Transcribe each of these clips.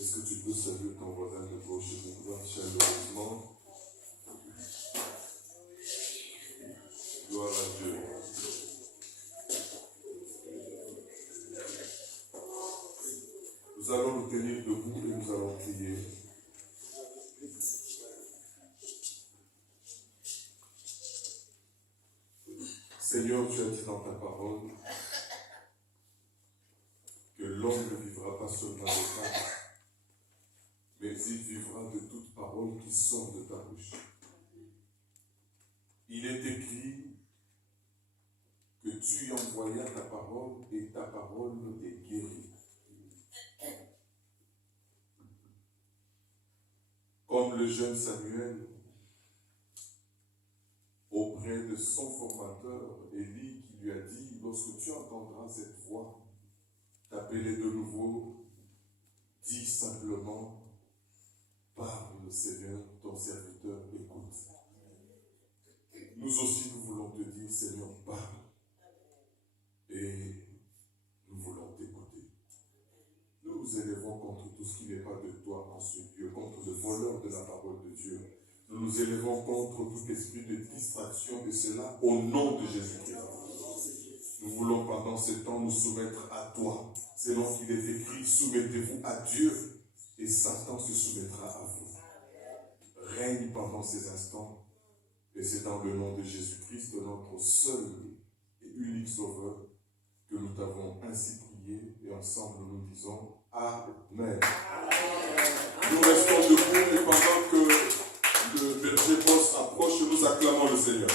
Est-ce que tu peux saluer ton voisin de gauche et de droite chaleureusement? Gloire à Dieu. Nous allons nous tenir debout et nous allons prier. Seigneur, tu as dit dans ta parole que l'homme ne vivra pas seulement de pain, mais il vivra de toute parole qui sort de ta bouche. Il est écrit que tu envoyas ta parole et ta parole est guérie. Comme le jeune Samuel, auprès de son formateur, Élie, qui lui a dit, lorsque tu entendras cette voix, t'appeler de nouveau, dis simplement, parle Seigneur, ton serviteur écoute. Nous aussi, nous voulons te dire, Seigneur, parle. Et nous voulons t'écouter. Nous nous élevons contre tout ce qui n'est pas de toi en ce lieu, contre le voleur de la parole de Dieu. Nous nous élevons contre tout esprit de distraction et cela au nom de Jésus-Christ. Nous voulons pendant ce temps nous soumettre à toi. Selon qu'il est écrit, soumettez-vous à Dieu et Satan se soumettra à vous. Règne pendant ces instants et c'est dans le nom de Jésus-Christ, notre seul et unique sauveur, que nous t'avons ainsi prié et ensemble nous disons Amen. Nous restons debout et pendant que le berger boss approche, nous acclamons le Seigneur.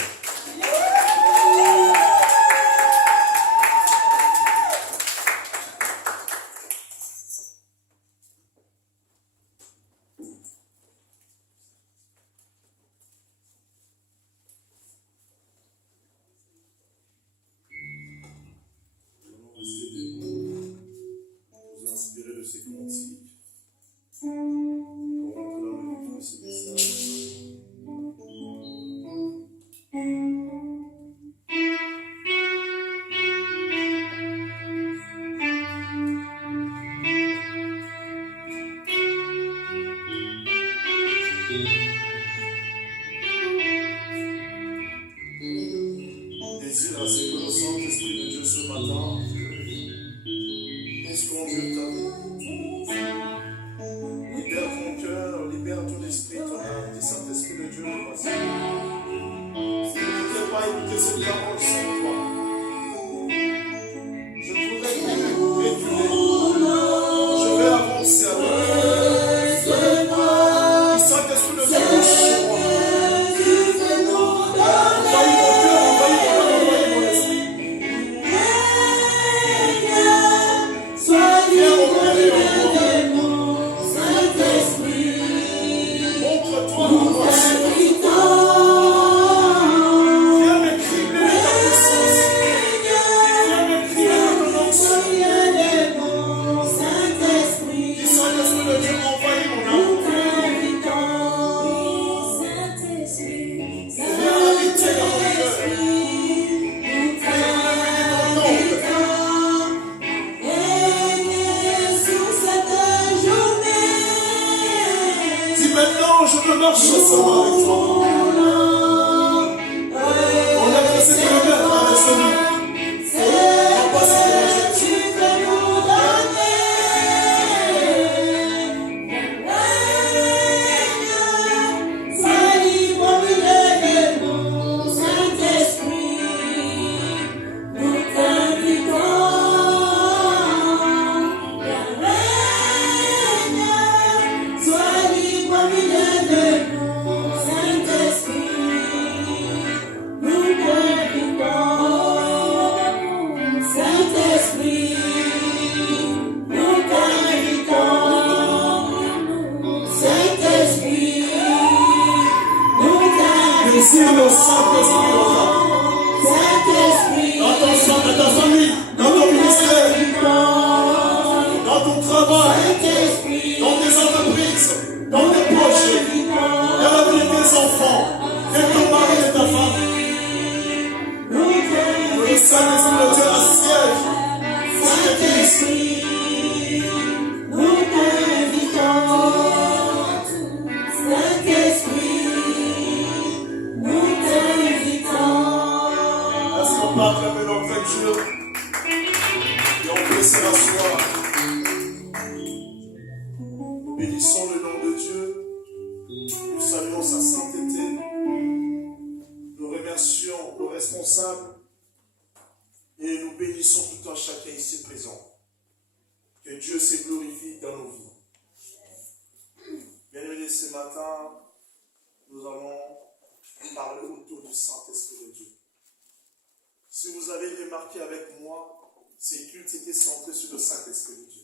Dans tes projets, dans la vie de tes enfants, de ton mari, de ta sa sainteté. Nous remercions nos responsables et nous bénissons tout un chacun ici présent. Que Dieu se glorifie dans nos vies. Bien-aimés, ce matin, nous allons parler autour du Saint-Esprit de Dieu. Si vous avez remarqué avec moi, ces cultes étaient centrés sur le Saint-Esprit de Dieu.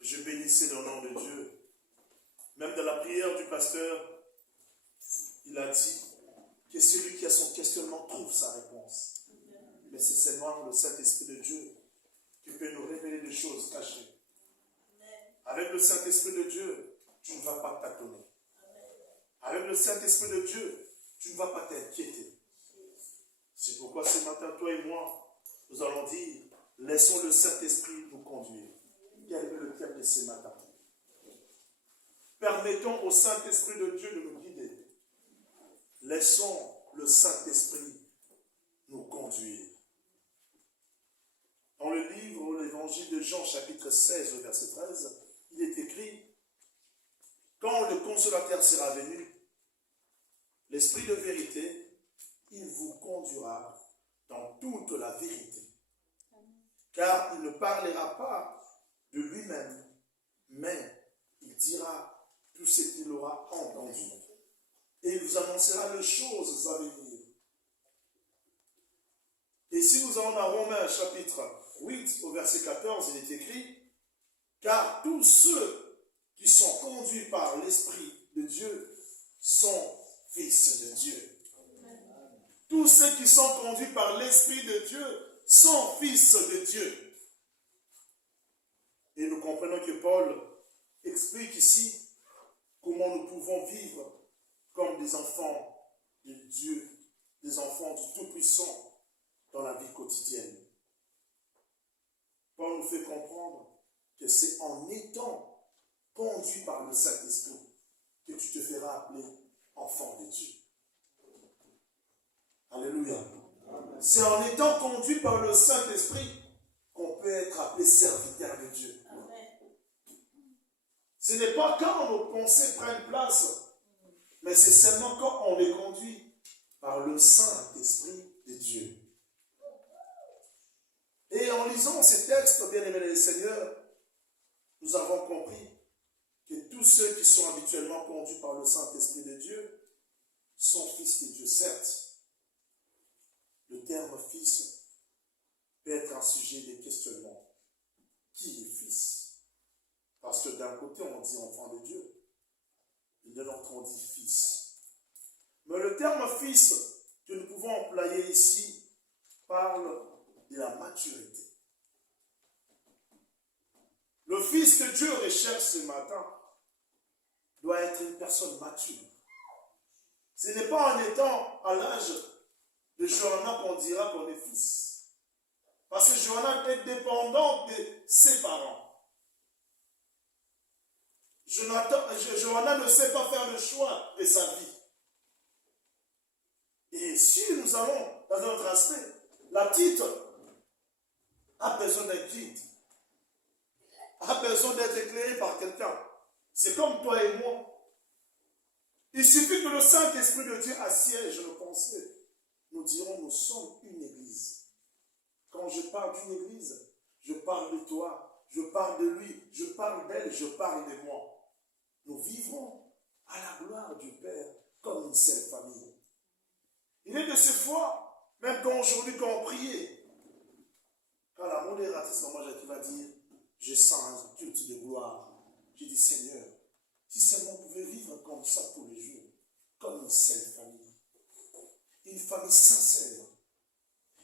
Je bénissais le nom de Dieu. Même dans la prière du pasteur, il a dit que celui qui a son questionnement trouve sa réponse. Mais c'est seulement le Saint-Esprit de Dieu qui peut nous révéler des choses cachées. Avec le Saint-Esprit de Dieu, tu ne vas pas tâtonner. Avec le Saint-Esprit de Dieu, tu ne vas pas t'inquiéter. C'est pourquoi ce matin, toi et moi, nous allons dire, laissons le Saint-Esprit nous conduire. Quel est le thème de ce matin? Permettons au Saint-Esprit de Dieu de nous guider. Laissons le Saint-Esprit nous conduire. Dans le livre, l'évangile de Jean, chapitre 16, verset 13, il est écrit, quand le consolateur sera venu, l'Esprit de vérité, il vous conduira dans toute la vérité. Car il ne parlera pas de lui-même, mais il dira tout ce qu'il aura entendu. Et il vous annoncera les choses à venir. Et si nous allons dans Romains chapitre 8, au verset 14, il est écrit, car tous ceux qui sont conduits par l'Esprit de Dieu sont fils de Dieu. Tous ceux qui sont conduits par l'Esprit de Dieu sont fils de Dieu. Et nous comprenons que Paul explique ici comment nous pouvons vivre comme des enfants de Dieu, des enfants du Tout-Puissant dans la vie quotidienne. Paul nous fait comprendre que c'est en étant conduit par le Saint-Esprit que tu te feras appeler enfant de Dieu. Alléluia. C'est en étant conduit par le Saint-Esprit qu'on peut être appelé serviteur de Dieu. Ce n'est pas quand nos pensées prennent place, mais c'est seulement quand on est conduit par le Saint-Esprit de Dieu. Et en lisant ces textes, bien-aimés les Seigneurs, nous avons compris que tous ceux qui sont habituellement conduits par le Saint-Esprit de Dieu sont fils de Dieu. Certes, le terme fils peut être un sujet de questionnement. Qui est fils? Parce que d'un côté, on dit enfant de Dieu, et de l'autre, on dit fils. Mais le terme fils que nous pouvons employer ici parle de la maturité. Le fils que Dieu recherche ce matin doit être une personne mature. Ce n'est pas en étant à l'âge de Johanna qu'on dira qu'on est fils. Parce que Johanna est dépendante de ses parents. Johanna ne sait pas faire le choix de sa vie. Et si nous allons dans notre aspect, la petite a besoin d'un guide, a besoin d'être éclairée par quelqu'un. C'est comme toi et moi. Il suffit que le Saint-Esprit de Dieu assiège nos pensées. Nous dirons, nous sommes une église. Quand je parle d'une église, je parle de toi, je parle de lui, je parle d'elle, je parle de moi. Nous vivons à la gloire du Père comme une seule famille. Il est de ces fois, même quand aujourd'hui, quand on priait, quand la modératrice qui va dire, je sens un culte de gloire. J'ai dit, Seigneur, si seulement on pouvait vivre comme ça tous les jours, comme une seule famille. Une famille sincère,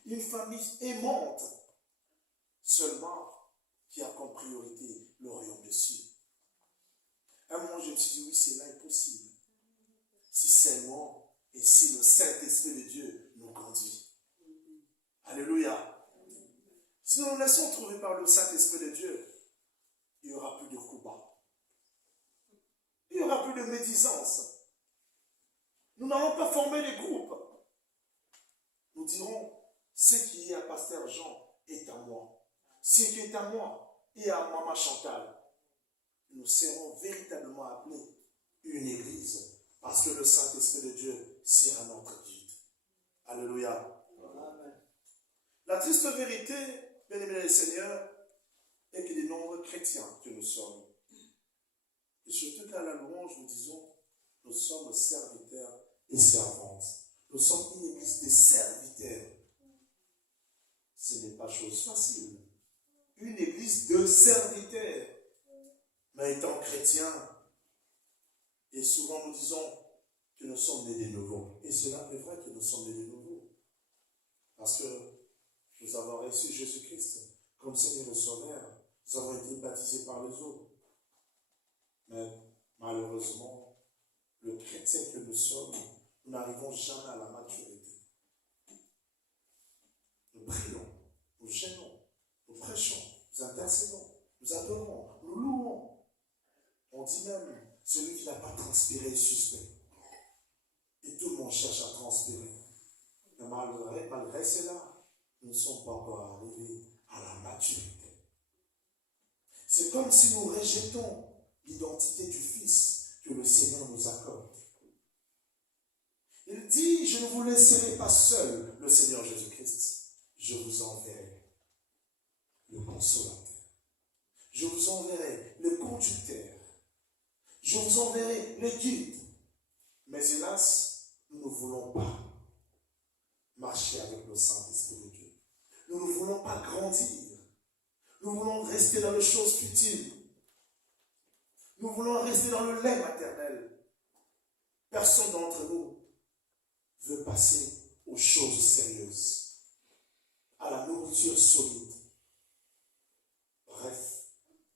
une famille aimante, seulement qui a comme priorité le royaume des cieux. À un moment, je me suis dit, oui, cela est possible. Si seulement, et si le Saint-Esprit de Dieu nous conduit. Alléluia. Si nous nous laissons trouver par le Saint-Esprit de Dieu, il n'y aura plus de coups bas. Il n'y aura plus de médisance. Nous n'allons pas former des groupes. Nous dirons, ce qui est à Pasteur Jean est à moi. Ce qui est à moi et à Maman Chantal. Nous serons véritablement appelés une église. Parce triste vérité, bien-aimés les Seigneurs, est que les nombreux chrétiens que nous sommes, et surtout qu'à la louange, nous disons, nous sommes serviteurs et servantes. Nous sommes une église de serviteurs. Ce n'est pas chose facile. Une église de serviteurs. Mais étant chrétiens, et souvent nous disons que nous sommes nés de nouveau. Et cela est vrai que nous sommes nés de nouveau. Parce que nous avons reçu Jésus-Christ comme Seigneur et Sauveur. Nous avons été baptisés par les eaux. Mais malheureusement, le chrétien que nous sommes, nous n'arrivons jamais à la maturité. Nous prions, nous gênons, nous prêchons, nous intercédons, nous adorons, nous louons. On dit même, celui qui n'a pas transpiré est suspect. Et tout le monde cherche à transpirer. Mais malgré cela, nous ne sommes pas encore arrivés à la maturité. C'est comme si nous rejetons l'identité du Fils que le Seigneur nous accorde. Il dit, je ne vous laisserai pas seul, le Seigneur Jésus-Christ. Je vous enverrai le consolateur. Je vous enverrai le conducteur. Je vous enverrai le guide. Mais hélas, nous ne voulons pas marcher avec le Saint-Esprit de Dieu. Nous ne voulons pas grandir. Nous voulons rester dans les choses futiles. Nous voulons rester dans le lait maternel. Personne d'entre nous veut passer aux choses sérieuses, à la nourriture solide. Bref,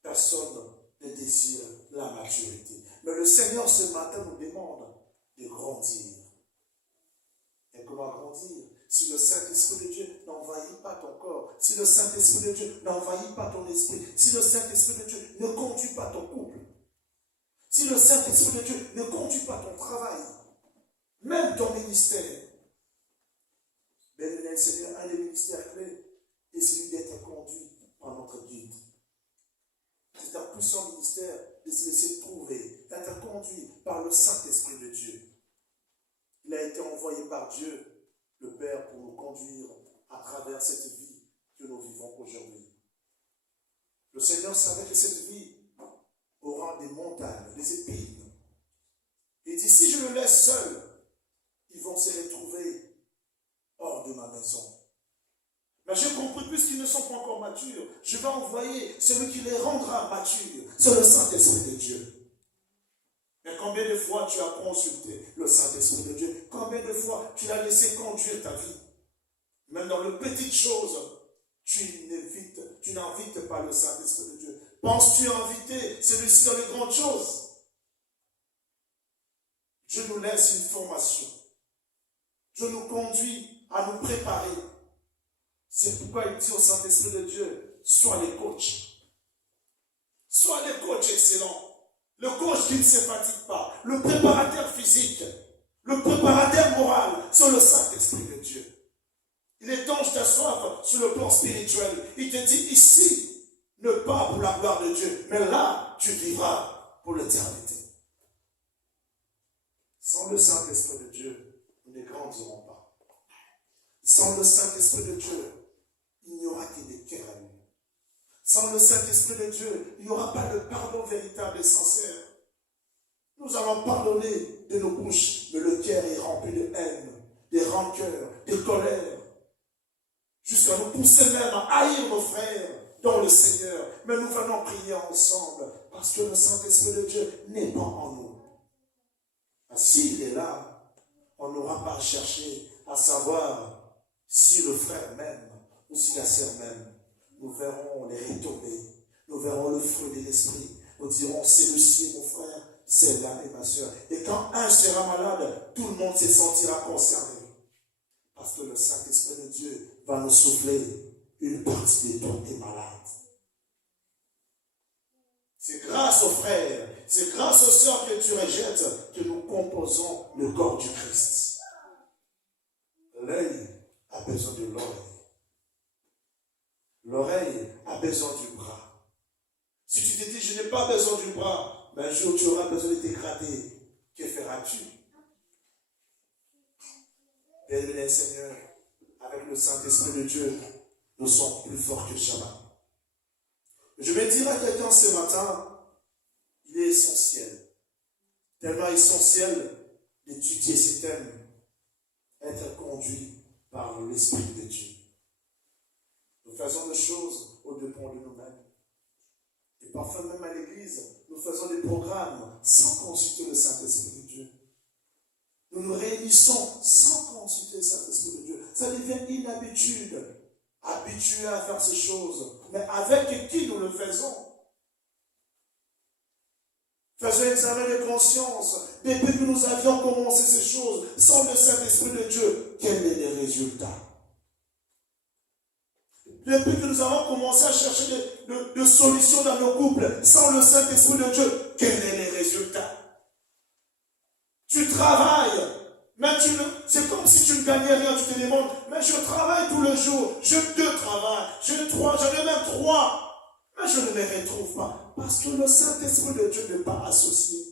personne ne désire la maturité. Mais le Seigneur ce matin nous demande de grandir. Et comment grandir? Si le Saint-Esprit de Dieu n'envahit pas ton corps, si le Saint-Esprit de Dieu n'envahit pas ton esprit, si le Saint-Esprit de Dieu ne conduit pas ton couple, si le Saint-Esprit de Dieu ne conduit pas ton travail, même ton ministère. Bien, Seigneur, un des ministères clés est celui d'être conduit par notre guide. C'est un puissant ministère de se laisser trouver, d'être conduit par le Saint-Esprit de Dieu. Il a été envoyé par Dieu, le Père, pour nous conduire à travers cette vie que nous vivons aujourd'hui. Le Seigneur savait que cette vie aura des montagnes, des épines. Il dit, si je le laisse seul, ils vont se retrouver hors de ma maison. Mais j'ai compris, puisqu'ils ne sont pas encore matures, je vais envoyer celui qui les rendra matures. C'est le Saint-Esprit de Dieu. Mais combien de fois tu as consulté le Saint-Esprit de Dieu? Combien de fois tu l'as laissé conduire ta vie? Même dans les petites choses, tu n'invites pas le Saint-Esprit de Dieu. Penses-tu inviter celui-ci dans les grandes choses? Dieu nous laisse une formation. Dieu nous conduit à nous préparer. C'est pourquoi il dit au Saint-Esprit de Dieu, sois les coachs. Sois les coachs excellents. Le coach qui ne se fatigue pas. Le préparateur physique. Le préparateur moral. C'est le Saint-Esprit de Dieu. Il est temps de t'asseoir sur le plan spirituel. Il te dit ici, ne pas pour la gloire de Dieu. Mais là, tu vivras pour l'éternité. Sans le Saint-Esprit de Dieu, nous ne grandirons pas. Sans le Saint-Esprit de Dieu, il n'y aura que des querelles. Sans le Saint-Esprit de Dieu, il n'y aura pas de pardon véritable et sincère. Nous allons pardonner de nos bouches, mais le cœur est rempli de haine, de rancœur, de colère, jusqu'à nous pousser même à haïr nos frères dans le Seigneur. Mais nous venons prier ensemble, parce que le Saint-Esprit de Dieu n'est pas en nous. S'il est là, on n'aura pas à chercher à savoir si le frère m'aime ou si la sœur m'aime. Nous verrons les retombées, nous verrons le fruit de l'esprit. Nous dirons, c'est le ciel, mon frère, c'est là et ma soeur. Et quand un sera malade, tout le monde se sentira concerné. Parce que le Saint-Esprit de Dieu va nous souffler une partie de toi qui est malade. C'est grâce aux frères, c'est grâce aux sœurs que tu rejettes que nous composons le corps du Christ. L'œil a besoin de l'oreille. L'oreille a besoin du bras. Si tu te dis, je n'ai pas besoin du bras, mais un jour tu auras besoin de t'écraser. Que feras-tu? Bien-aimé Seigneur, avec le Saint-Esprit de Dieu, nous sommes plus forts que jamais. Je vais dire à quelqu'un ce matin, il est essentiel, tellement essentiel d'étudier ces thèmes, être conduit par l'Esprit de Dieu. Nous faisons des choses au dépend de nous-mêmes. Et parfois même à l'église, nous faisons des programmes sans consulter le Saint-Esprit de Dieu. Nous nous réunissons sans consulter le Saint-Esprit de Dieu. Ça devient une habitude, habitué à faire ces choses. Mais avec qui nous le faisons? Faisons un examen de conscience. Depuis que nous avions commencé ces choses, sans le Saint-Esprit de Dieu, quels sont les résultats? Depuis que nous avons commencé à chercher des solutions dans nos couples, sans le Saint-Esprit de Dieu, quels sont les résultats? Tu travailles, mais c'est comme si tu ne gagnais rien, tu te demandes, mais je travaille tous les jours, j'ai 2 travails, j'en ai même 3, mais je ne les retrouve pas, parce que le Saint-Esprit de Dieu n'est pas associé.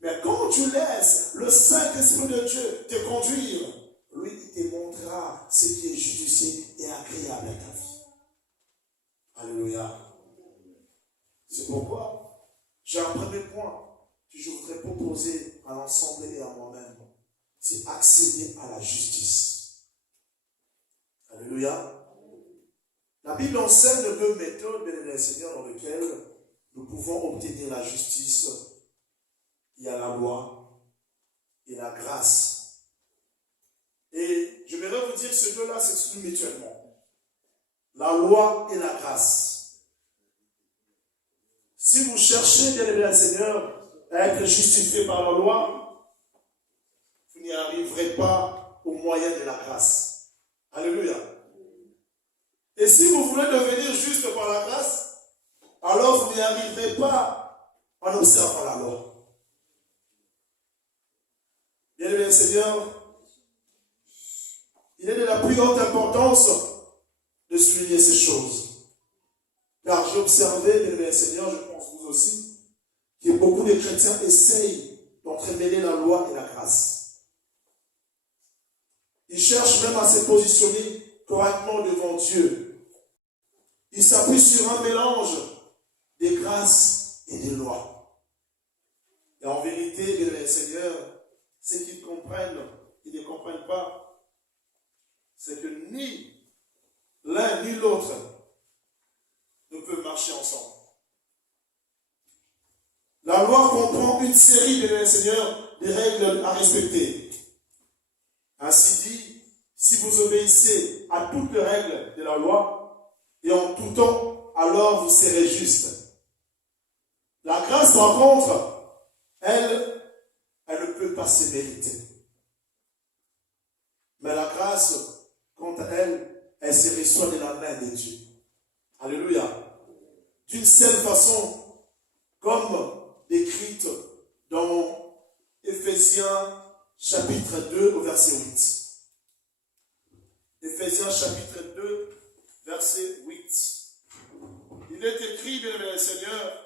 Mais quand tu laisses le Saint-Esprit de Dieu te conduire, lui, il te montrera ce qui est judicieux et agréable à ta vie. Alléluia. C'est pourquoi j'ai un premier point que je voudrais proposer à l'ensemble et à moi-même. C'est accéder à la justice. Alléluia. La Bible enseigne 2 méthodes, bien Seigneur, dans lesquelles nous pouvons obtenir la justice. Il y a la loi et la grâce. Et je vais vous dire que ces deux-là s'excluent mutuellement. La loi et la grâce. Si vous cherchez, bien aimé Seigneur, à être justifié par la loi, vous n'y arriverez pas au moyen de la grâce. Alléluia. Et si vous voulez devenir juste par la grâce, alors vous n'y arriverez pas en observant la loi. Bien aimé Seigneur, il est de la plus grande importance de souligner ces choses. Car j'ai observé, bien aimé Seigneur, je pense vous aussi, que beaucoup de chrétiens essayent d'entremêler la loi et la grâce. Ils cherchent même à se positionner correctement devant Dieu. Ils s'appuient sur un mélange de grâce et de loi. Et en vérité, bien aimé Seigneur, ce qu'ils comprennent, ils ne comprennent pas, c'est que ni l'un ni l'autre ne peuvent marcher ensemble. La loi comprend une série, bien Seigneur, de règles à respecter. Ainsi dit, si vous obéissez à toutes les règles de la loi et en tout temps, alors vous serez juste. La grâce, par contre, elle ne peut pas se mériter. Mais la grâce, quant à elle se reçoit de la main de Dieu. Alléluia. D'une seule façon, comme décrite dans Éphésiens chapitre 2 au verset 8. Éphésiens chapitre 2, verset 8. Il est écrit, bien aimé Seigneur,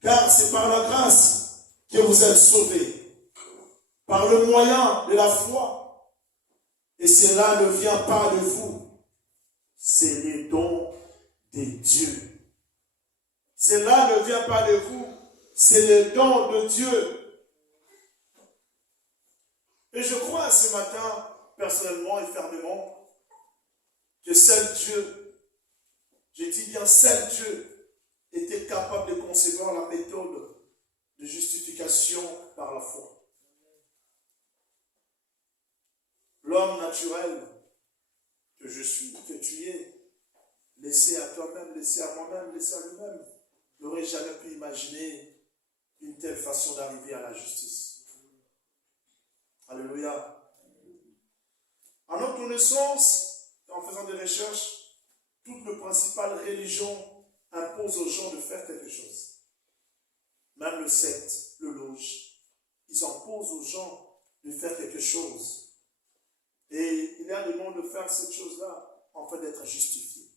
car c'est par la grâce que vous êtes sauvés, par le moyen de la foi. Et cela ne vient pas de vous. C'est le don de Dieu. Cela ne vient pas de vous. C'est le don de Dieu. Et je crois ce matin, personnellement et fermement, que seul Dieu, je dis bien seul Dieu, était capable de concevoir la méthode de justification par la foi. L'homme naturel que je suis, que tu es, laissé à toi-même, laissé à moi-même, laissé à lui-même, n'aurait jamais pu imaginer une telle façon d'arriver à la justice. Alléluia. À notre connaissance, en faisant des recherches, toutes les principales religions imposent aux gens de faire quelque chose. Même le secte, le loge, ils imposent aux gens de faire quelque chose. Et il y a demande de faire cette chose-là, afin d'être justifié.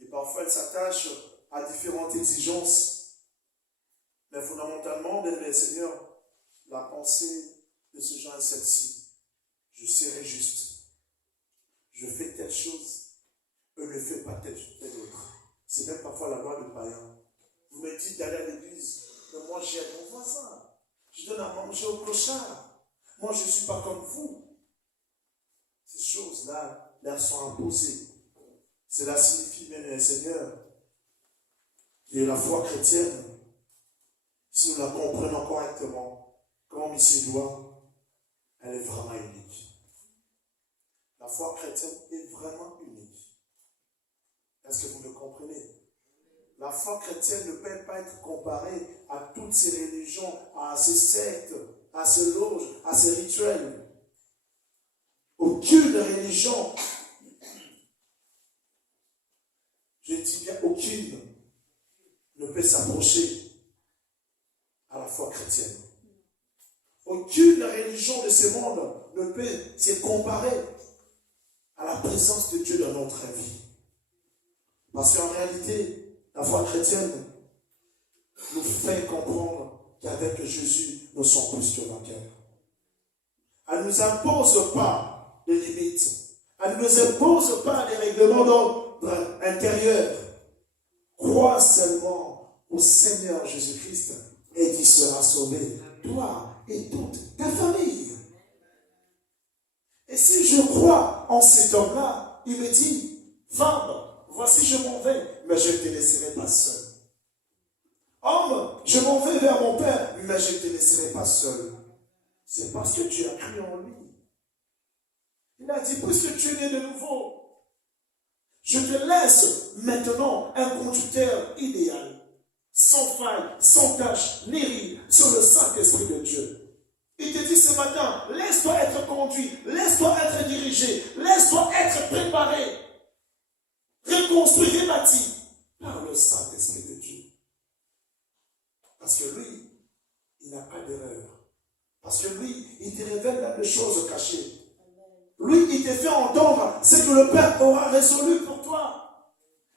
Et parfois, elle s'attache à différentes exigences. Mais fondamentalement, bien aimé Seigneur, la pensée de ce genre est celle-ci. Je serai juste. je fais telle chose, eux ne font pas telle autre. C'est même parfois la loi de païen. Vous me dites d'aller à l'église, mais moi j'aide mon voisin. Je donne à manger au clochard. Moi je ne suis pas comme vous. Ces choses-là, elles sont imposées. Cela signifie, bien les Seigneur, que la foi chrétienne, si nous la comprenons correctement, comme il se doit, elle est vraiment unique. La foi chrétienne est vraiment unique. Est-ce que vous me comprenez? La foi chrétienne ne peut pas être comparée à toutes ces religions, à ces sectes, à ces loges, à ces rituels. Aucune religion, je dis bien aucune, ne peut s'approcher à la foi chrétienne. Aucune religion de ce monde ne peut se comparer à la présence de Dieu dans notre vie. Parce qu'en réalité, la foi chrétienne nous fait comprendre qu'avec Jésus, nous sommes plus que vainqueurs. Elle ne nous impose pas les limites. Elle ne nous impose pas les règlements d'ordre intérieur. Crois seulement au Seigneur Jésus-Christ et tu seras sauvé, toi et toute ta famille. Et si je crois en cet homme-là, il me dit, femme, voici je m'en vais, mais je ne te laisserai pas seul. Homme, je m'en vais vers mon Père, mais je ne te laisserai pas seul. C'est parce que tu as cru en lui. Il a dit, puisque tu es né de nouveau, je te laisse maintenant un conducteur idéal, sans faille, sans tache, ni ride, sur le Saint-Esprit de Dieu. Il te dit ce matin, laisse-toi être conduit, laisse-toi être dirigé, laisse-toi être préparé, reconstruit, rebâti par le Saint-Esprit de Dieu. Parce que lui, il n'a pas d'erreur. Parce que lui, il te révèle même les choses cachées. Lui, il te fait entendre ce que le Père aura résolu pour toi.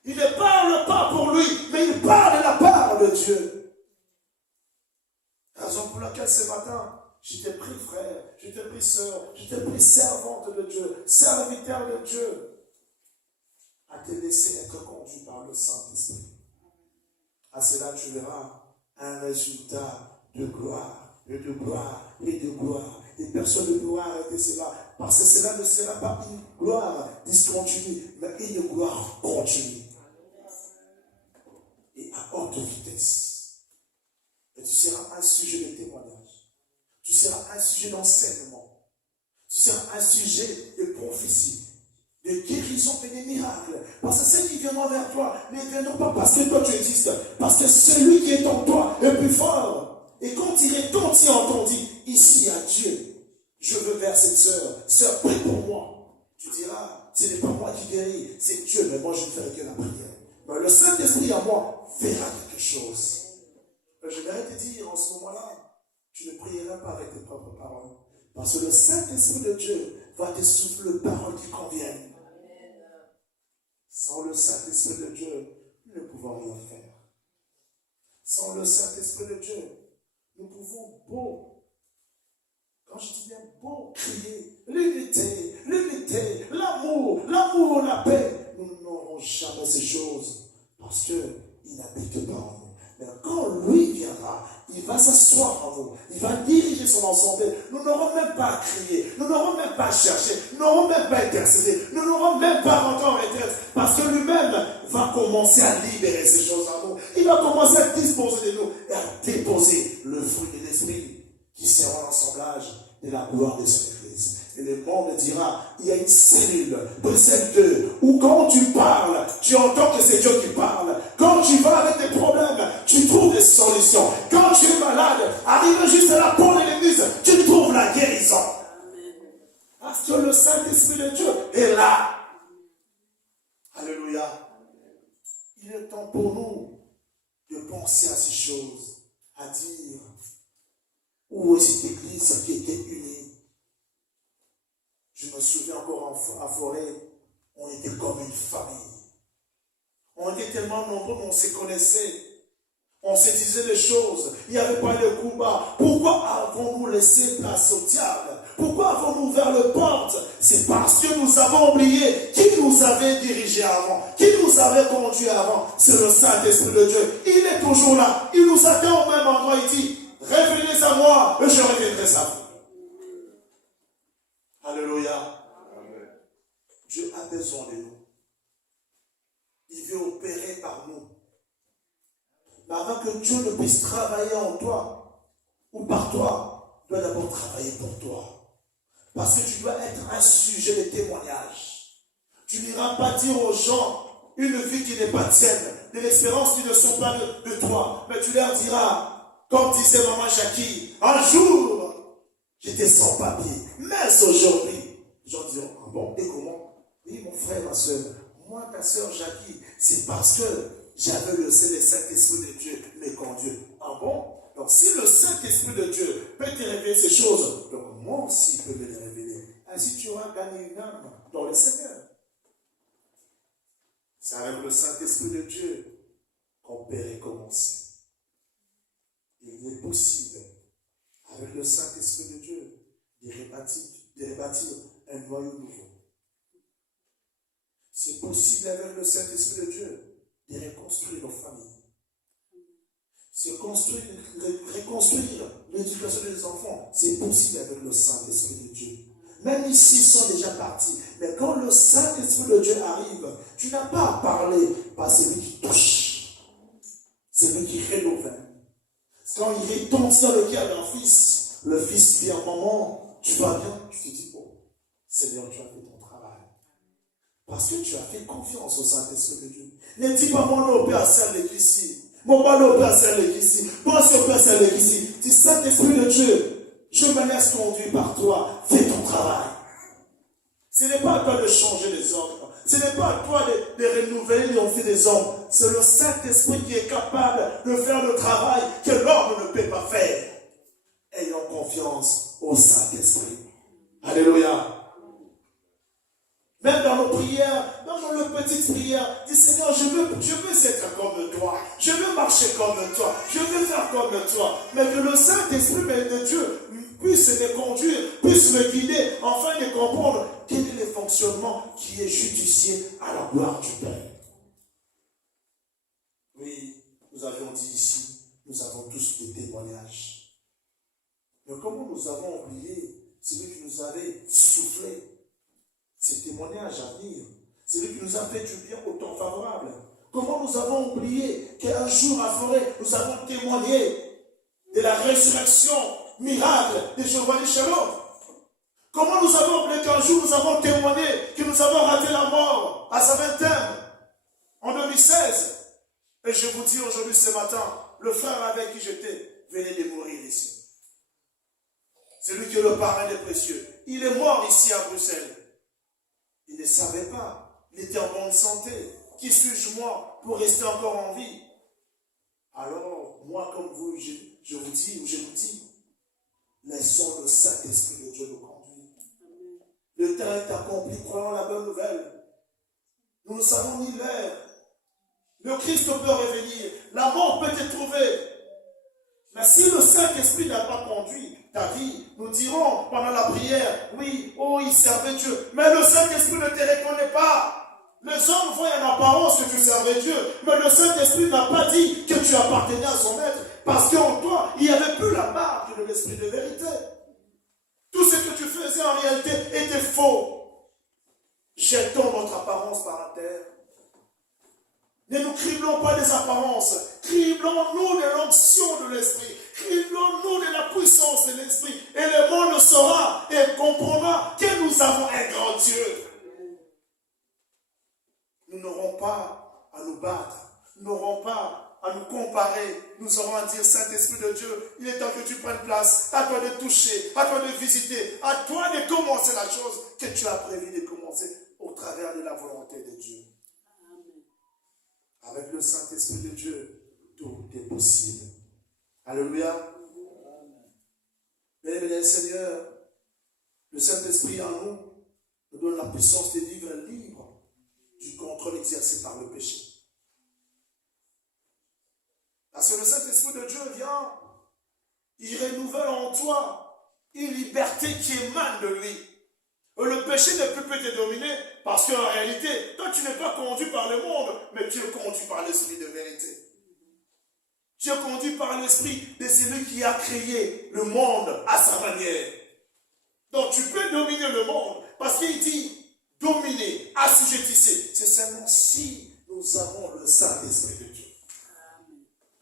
Il ne parle pas pour lui, mais il parle de la part de Dieu. Raison pour laquelle ce matin, je t'ai pris frère, je t'ai pris sœur, je t'ai pris servante de Dieu, serviteur de Dieu, à te laisser être conduit par le Saint-Esprit. À cela, tu verras un résultat de gloire, et de gloire, et de gloire. Et personne ne pourra arrêter cela, parce que cela ne sera pas une gloire discontinue, mais une gloire continue. Et à haute vitesse. Et tu seras un sujet de témoignage. Tu seras un sujet d'enseignement. Tu seras un sujet de prophétie, de guérison et de miracles. Parce que ceux qui viendront vers toi ne viendront pas parce que toi tu existes, parce que celui qui est en toi est plus fort. Et quand il retentit en ton dit, ici à Dieu, je veux vers cette sœur, prie pour moi. Tu diras, ce n'est pas moi qui guéris, c'est Dieu, mais moi je ne ferai que la prière. Mais le Saint-Esprit à moi verra quelque chose. Je vais te dire en ce moment-là, tu ne prieras pas avec tes propres paroles. Parce que le Saint-Esprit de Dieu va te souffler les paroles qui conviennent. Sans le Saint-Esprit de Dieu, nous ne pouvons rien faire. Sans le Saint-Esprit de Dieu, nous pouvons beau, quand je dis bien beau, crier l'unité, l'unité, l'amour, la paix. Nous n'aurons jamais ces choses parce qu'il n'habite pas en nous. Mais quand lui viendra, il va s'asseoir en nous, il va diriger son ensemble. Nous n'aurons même pas à crier, nous n'aurons même pas à chercher, nous n'aurons même pas à intercéder, nous n'aurons même pas à rentrer en retraite, parce que lui-même va commencer à libérer ces choses en nous. Il va commencer à disposer de nous et à déposer le fruit de l'esprit qui sera l'assemblage de la gloire de son Église. Et le monde dira, il y a une cellule, Bruxelles 2, où quand tu parles, tu entends que c'est Dieu qui parle. Quand tu vas avec des problèmes, tu trouves des solutions. Quand tu es malade, arrive juste à la porte de l'église, tu trouves la guérison. Parce que le Saint-Esprit de Dieu est là. Alléluia. Il est temps pour nous de penser à ces choses, à dire, où est cette église qui était unie? Je me souviens encore à Forêt, on était comme une famille. On était tellement nombreux, on se connaissait. On se disait des choses. Il n'y avait pas de combat. Pourquoi avons-nous laissé place au diable? Pourquoi avons-nous ouvert les portes? C'est parce que nous avons oublié qui nous avait dirigés avant, qui nous avait conduits avant. C'est le Saint-Esprit de Dieu. Il est toujours là. Il nous attend au même endroit. Il dit, revenez à moi et je reviendrai à vous. Alléluia. Amen. Dieu a besoin de nous. Il veut opérer par nous. Mais avant que Dieu ne puisse travailler en toi ou par toi, il doit d'abord travailler pour toi. Parce que tu dois être un sujet de témoignage. Tu n'iras pas dire aux gens une vie qui n'est pas tienne, des espérances qui ne sont pas de toi. Mais tu leur diras, comme disait maman Jackie, un jour, j'étais sans papier. Mais aujourd'hui, les gens diront, ah bon, et comment? Oui, mon frère, ma soeur, moi, ta soeur Jackie, c'est parce que j'avais le Saint-Esprit de Dieu me conduit. Ah bon? Donc, si le Saint-Esprit de Dieu peut te révéler ces choses, donc moi aussi, je peux me les révéler. Ainsi, tu auras gagné une âme dans le Seigneur. C'est avec le Saint-Esprit de Dieu qu'on peut recommencer. Il est possible, avec le Saint-Esprit de Dieu, de rebâtir un noyau nouveau. C'est possible, avec le Saint-Esprit de Dieu, de reconstruire nos familles. C'est reconstruire l'éducation des enfants. C'est possible avec le Saint-Esprit de Dieu. Même ici, ils sont déjà partis. Mais quand le Saint-Esprit de Dieu arrive, tu n'as pas à parler par celui qui touche. Celui qui rénove. Quand il retombe dans le cœur d'un fils, le fils vient un moment, tu vas bien, tu te dis, oh, Seigneur, tu as fait ton travail. Parce que tu as fait confiance au Saint-Esprit de Dieu. Ne dis pas, mon nom, Père, c'est l'église ici. Mon ballon, Père, c'est l'église ici. Moi, sur Père, c'est l'église ici. Dis, Saint-Esprit de Dieu, je me laisse conduire par toi. Fais ton travail. Ce n'est pas à toi de changer les hommes. Ce n'est pas à toi de renouveler l'envie des hommes. C'est le Saint-Esprit qui est capable de faire le travail que l'homme ne peut pas faire. Ayons confiance au Saint-Esprit. Alléluia. Même dans nos prières, même dans nos petites prières, dis Seigneur, je veux être comme toi. Je veux marcher comme toi. Je veux faire comme toi. Mais que le Saint-Esprit de Dieu puisse me conduire, puisse me guider, afin de comprendre quel est le fonctionnement qui est judicieux à la gloire du Père. Oui, nous avions dit ici, nous avons tous des témoignages. Mais comment nous avons oublié celui qui nous avait soufflé ces témoignages à venir, celui qui nous a fait du bien au temps favorable? Comment nous avons oublié qu'un jour à Forêt, nous avons témoigné de la résurrection miracle de Giovanni Shalom? Comment nous avons oublié qu'un jour nous avons témoigné que nous avons raté la mort à sa vingtaine en 2016? Et je vous dis aujourd'hui, ce matin, le frère avec qui j'étais venait de mourir ici. C'est lui qui est le parrain des précieux. Il est mort ici à Bruxelles. Il ne savait pas. Il était en bonne santé. Qui suis-je moi pour rester encore en vie? Alors, moi comme vous, je vous dis, laissons le Saint-Esprit de Dieu nous conduire. Le temps est accompli, croyons la bonne nouvelle. Nous ne savons ni l'heure. Le Christ peut revenir. La mort peut te trouver. Mais si le Saint-Esprit n'a pas conduit ta vie, nous dirons pendant la prière, oui, oh, il servait Dieu. Mais le Saint-Esprit ne te reconnaît pas. Les hommes voient en apparence que tu servais Dieu. Mais le Saint-Esprit n'a pas dit que tu appartenais à son maître. Parce qu'en toi, il n'y avait plus la marque de l'esprit de vérité. Tout ce que tu faisais en réalité était faux. Jetons notre apparence par la terre. Ne nous criblons pas des apparences. Criblons-nous de l'onction de l'esprit. Criblons-nous de la puissance de l'esprit. Et le monde saura et comprendra que nous avons un grand Dieu. Nous n'aurons pas à nous battre. Nous n'aurons pas à nous comparer. Nous aurons à dire, Saint-Esprit de Dieu, il est temps que tu prennes place. À toi de toucher, à toi de visiter, à toi de commencer la chose que tu as prévu de commencer au travers de la volonté de Dieu. Avec le Saint-Esprit de Dieu, tout est possible. Alléluia. Bien, Seigneur, le Saint-Esprit en nous nous donne la puissance de vivre libre du contrôle exercé par le péché. Parce que le Saint-Esprit de Dieu vient, il renouvelle en toi une liberté qui émane de lui. Le péché ne peut plus te dominer parce qu'en réalité, toi tu n'es pas conduit par le monde, mais tu es conduit par l'esprit de vérité. Tu es conduit par l'esprit de celui qui a créé le monde à sa manière. Donc tu peux dominer le monde parce qu'il dit dominer, assujettissez. C'est seulement si nous avons le Saint-Esprit de Dieu.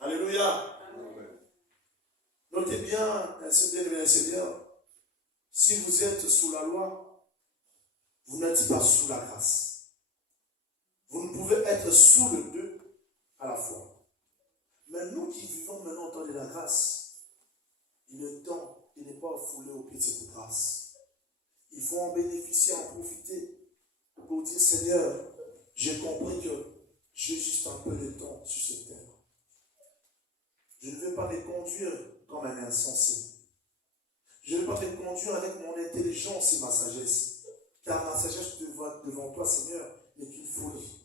Alléluia. Notez bien, bien Seigneur, si vous êtes sous la loi, vous n'êtes pas sous la grâce. Vous ne pouvez être sous le deux à la fois. Mais nous qui vivons maintenant au temps de la grâce, il est temps de ne pas fouler au pied de cette grâce. Il faut en bénéficier, en profiter pour dire Seigneur, j'ai compris que j'ai juste un peu de temps sur cette terre. Je ne veux pas me conduire comme un insensé. Je ne veux pas me conduire avec mon intelligence et ma sagesse. Car ma sagesse devant toi, Seigneur, n'est qu'une folie.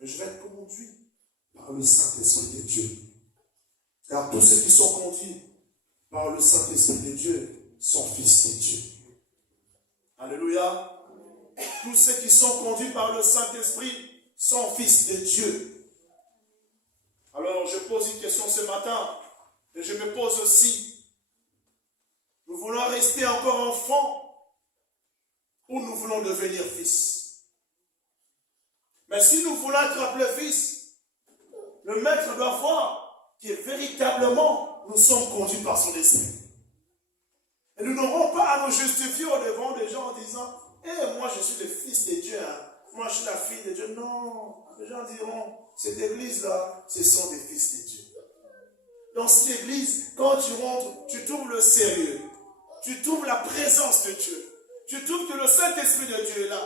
Mais je vais être conduit par le Saint-Esprit de Dieu. Car tous ceux qui sont conduits par le Saint-Esprit de Dieu sont fils de Dieu. Alléluia. Tous ceux qui sont conduits par le Saint-Esprit sont fils de Dieu. Alors, je pose une question ce matin, et je me pose aussi. Nous voulons rester encore enfants, ou nous voulons devenir fils. Mais si nous voulons être appelés fils, le maître doit voir que véritablement nous sommes conduits par son esprit. Et nous n'aurons pas à nous justifier au devant des gens en disant moi je suis le fils de Dieu, moi je suis la fille de Dieu. Non, les gens diront cette église-là, ce sont des fils de Dieu. Dans cette église, quand tu rentres, tu trouves le sérieux, tu trouves la présence de Dieu. Tu trouves que le Saint-Esprit de Dieu est là.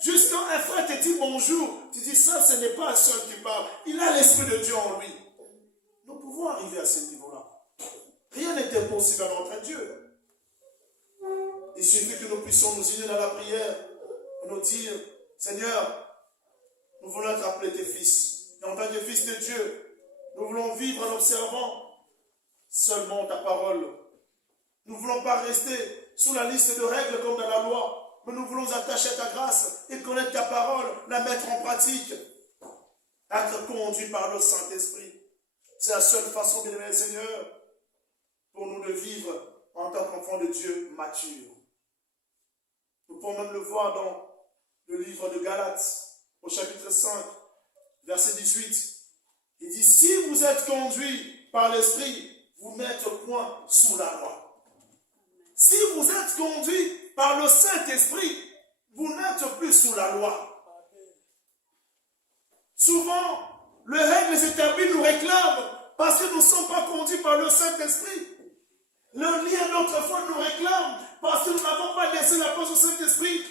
Juste quand un frère te dit bonjour, tu dis ça, ce n'est pas un seul qui parle. Il a l'Esprit de Dieu en lui. Nous pouvons arriver à ce niveau-là. Rien n'est impossible à notre Dieu. Il suffit que nous puissions nous unir dans la prière et nous dire, Seigneur, nous voulons être appelés tes fils. Et en tant que fils de Dieu, nous voulons vivre en observant seulement ta parole. Nous ne voulons pas rester sous la liste de règles comme dans la loi, mais nous voulons attacher à ta grâce et connaître ta parole, la mettre en pratique, être conduit par le Saint-Esprit. C'est la seule façon, bien aimé Seigneur, pour nous de vivre en tant qu'enfants de Dieu mature. Nous pouvons même le voir dans le livre de Galates, au chapitre 5, verset 18. Il dit, si vous êtes conduits par l'Esprit, vous n'êtes point sous la loi. Si vous êtes conduit par le Saint-Esprit, vous n'êtes plus sous la loi. Souvent, les règles établies nous réclament parce que nous ne sommes pas conduits par le Saint-Esprit. Le lien de notre foi nous réclame parce que nous n'avons pas laissé la place au Saint-Esprit.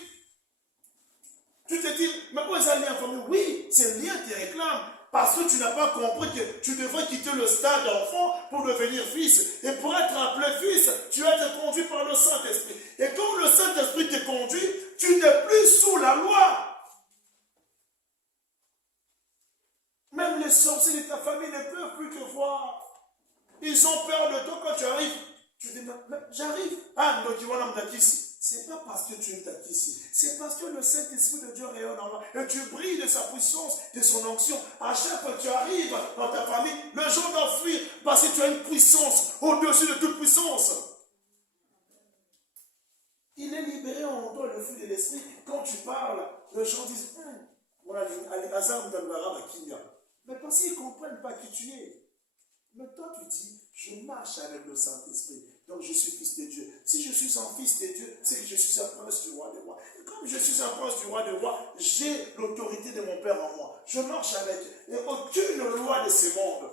Tu te dis, mais pourquoi c'est un lien en famille? Oui, c'est le lien qui réclame. Parce que tu n'as pas compris que tu devrais quitter le stade d'enfant pour devenir fils. Et pour être appelé fils, tu vas être conduit par le Saint-Esprit. Et quand le Saint-Esprit te conduit, tu n'es plus sous la loi. Même les sorciers de ta famille ne peuvent plus te voir. Ils ont peur de toi quand tu arrives. Tu dis, mais j'arrive. Ah, donc tu vois l'homme ici. C'est pas parce que tu es ici. C'est parce que le Saint-Esprit de Dieu rayonne en toi. Et tu brilles de sa puissance, de son onction. À chaque fois que tu arrives dans ta famille, le gens doivent fuir parce que tu as une puissance au-dessus de toute puissance. Il est libéré en toi le fruit de l'esprit. Quand tu parles, les gens disent, mais parce qu'ils ne comprennent pas qui tu es. Mais toi, tu dis, je marche avec le Saint-Esprit. Donc, je suis fils de Dieu. Si je suis un fils de Dieu, c'est que je suis un prince du roi des rois. Et comme je suis un prince du roi des rois, j'ai l'autorité de mon Père en moi. Je marche avec. Et aucune loi de ce monde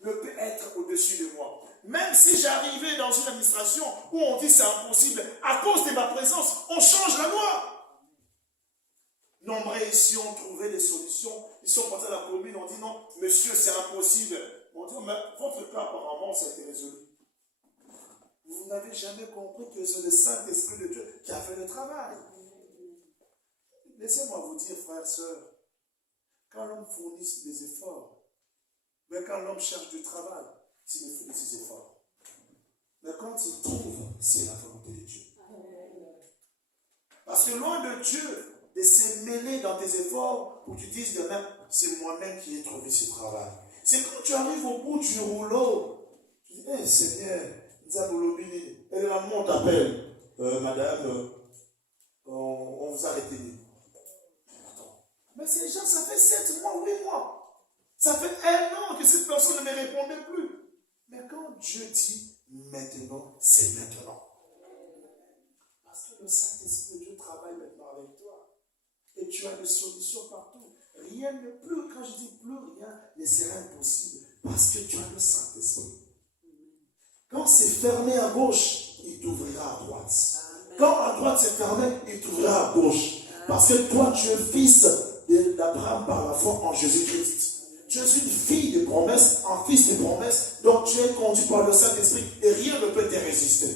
ne peut être au-dessus de moi. Même si j'arrivais dans une administration où on dit c'est impossible, à cause de ma présence, on change la loi. Nombreux ici ont trouvé des solutions. Ils sont partis à la commune, on dit non, monsieur, c'est impossible. On dit, mais votre cas, apparemment, ça a été résolu. Vous n'avez jamais compris que c'est le Saint-Esprit de Dieu qui a fait le travail. Laissez-moi vous dire, frères, sœurs, quand l'homme fournit des efforts, mais quand l'homme cherche du travail, c'est de faire des efforts. Mais quand il trouve, c'est la volonté de Dieu. Parce que loin de Dieu, de se mêler dans tes efforts, où tu dises demain, c'est moi-même qui ai trouvé ce travail. C'est quand tu arrives au bout du rouleau, tu dis, hey, Seigneur, Zaboulobini, et le maman t'appelle, madame, on vous a retenu. Mais ces gens, ça fait 7 mois, 8 mois. Ça fait 1 an que cette personne ne me répondait plus. Mais quand Dieu dit maintenant, c'est maintenant. Parce que le Saint-Esprit de Dieu travaille maintenant avec toi. Et tu as des solutions partout. Rien ne plus, quand je dis plus rien, ne sera impossible. Parce que tu as le Saint-Esprit. Quand c'est fermé à gauche, il t'ouvrira à droite. Quand à droite c'est fermé, il t'ouvrira à gauche. Parce que toi, tu es fils d'Abraham par la foi en Jésus-Christ. Tu es une fille de promesse, un fils de promesse. Donc tu es conduit par le Saint-Esprit et rien ne peut te résister.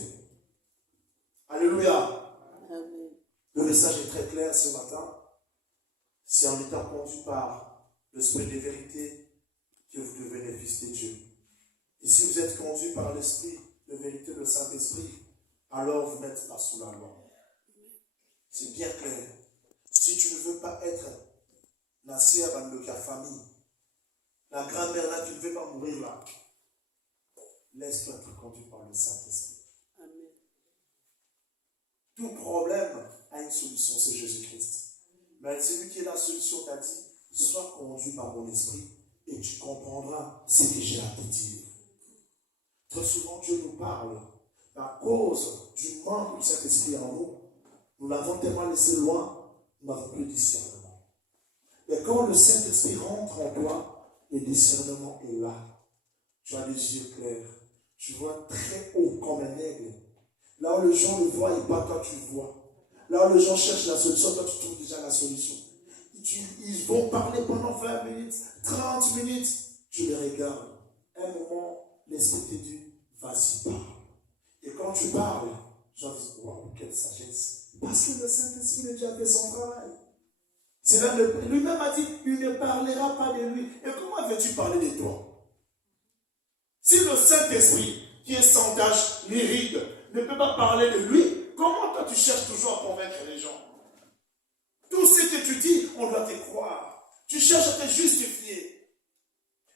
Alléluia. Amen. Le message est très clair ce matin. C'est en étant conduit par l'Esprit de vérité que vous devenez fils de Dieu. Et si vous êtes conduit par l'Esprit de vérité, le Saint-Esprit, alors vous n'êtes pas sous la loi. C'est bien clair. Si tu ne veux pas être Nasser dans le cas famille, la grand-mère là, tu ne veux pas mourir là, laisse-toi être conduit par le Saint-Esprit. Amen. Tout problème a une solution, c'est Jésus-Christ. Mais celui qui est la solution t'a dit, sois conduit par mon esprit et tu comprendras ce que j'ai à te dire. Très souvent, Dieu nous parle. À cause du manque du Saint-Esprit en nous, nous l'avons tellement laissé loin, nous n'avons plus de discernement. Et quand le Saint-Esprit rentre en toi, le discernement est là. Tu as les yeux clairs. Tu vois très haut comme un aigle. Là où les gens le voient et pas toi tu le vois. Là où les gens cherchent la solution, toi tu trouves déjà la solution. Ils vont parler pendant 20 minutes, 30 minutes. Tu les regardes. Un moment, l'Esprit te dit, vas-y, parle. Et quand tu parles, j'en dis, waouh, quelle sagesse. Parce que le Saint-Esprit de Dieu a fait son travail. C'est là, lui-même a dit, il ne parlera pas de lui. Et comment veux-tu parler de toi? Si le Saint-Esprit, qui est sans tache, l'irride, ne peut pas parler de lui, comment toi tu cherches toujours à convaincre les gens? Tout ce que tu dis, on doit te croire. Tu cherches à te justifier.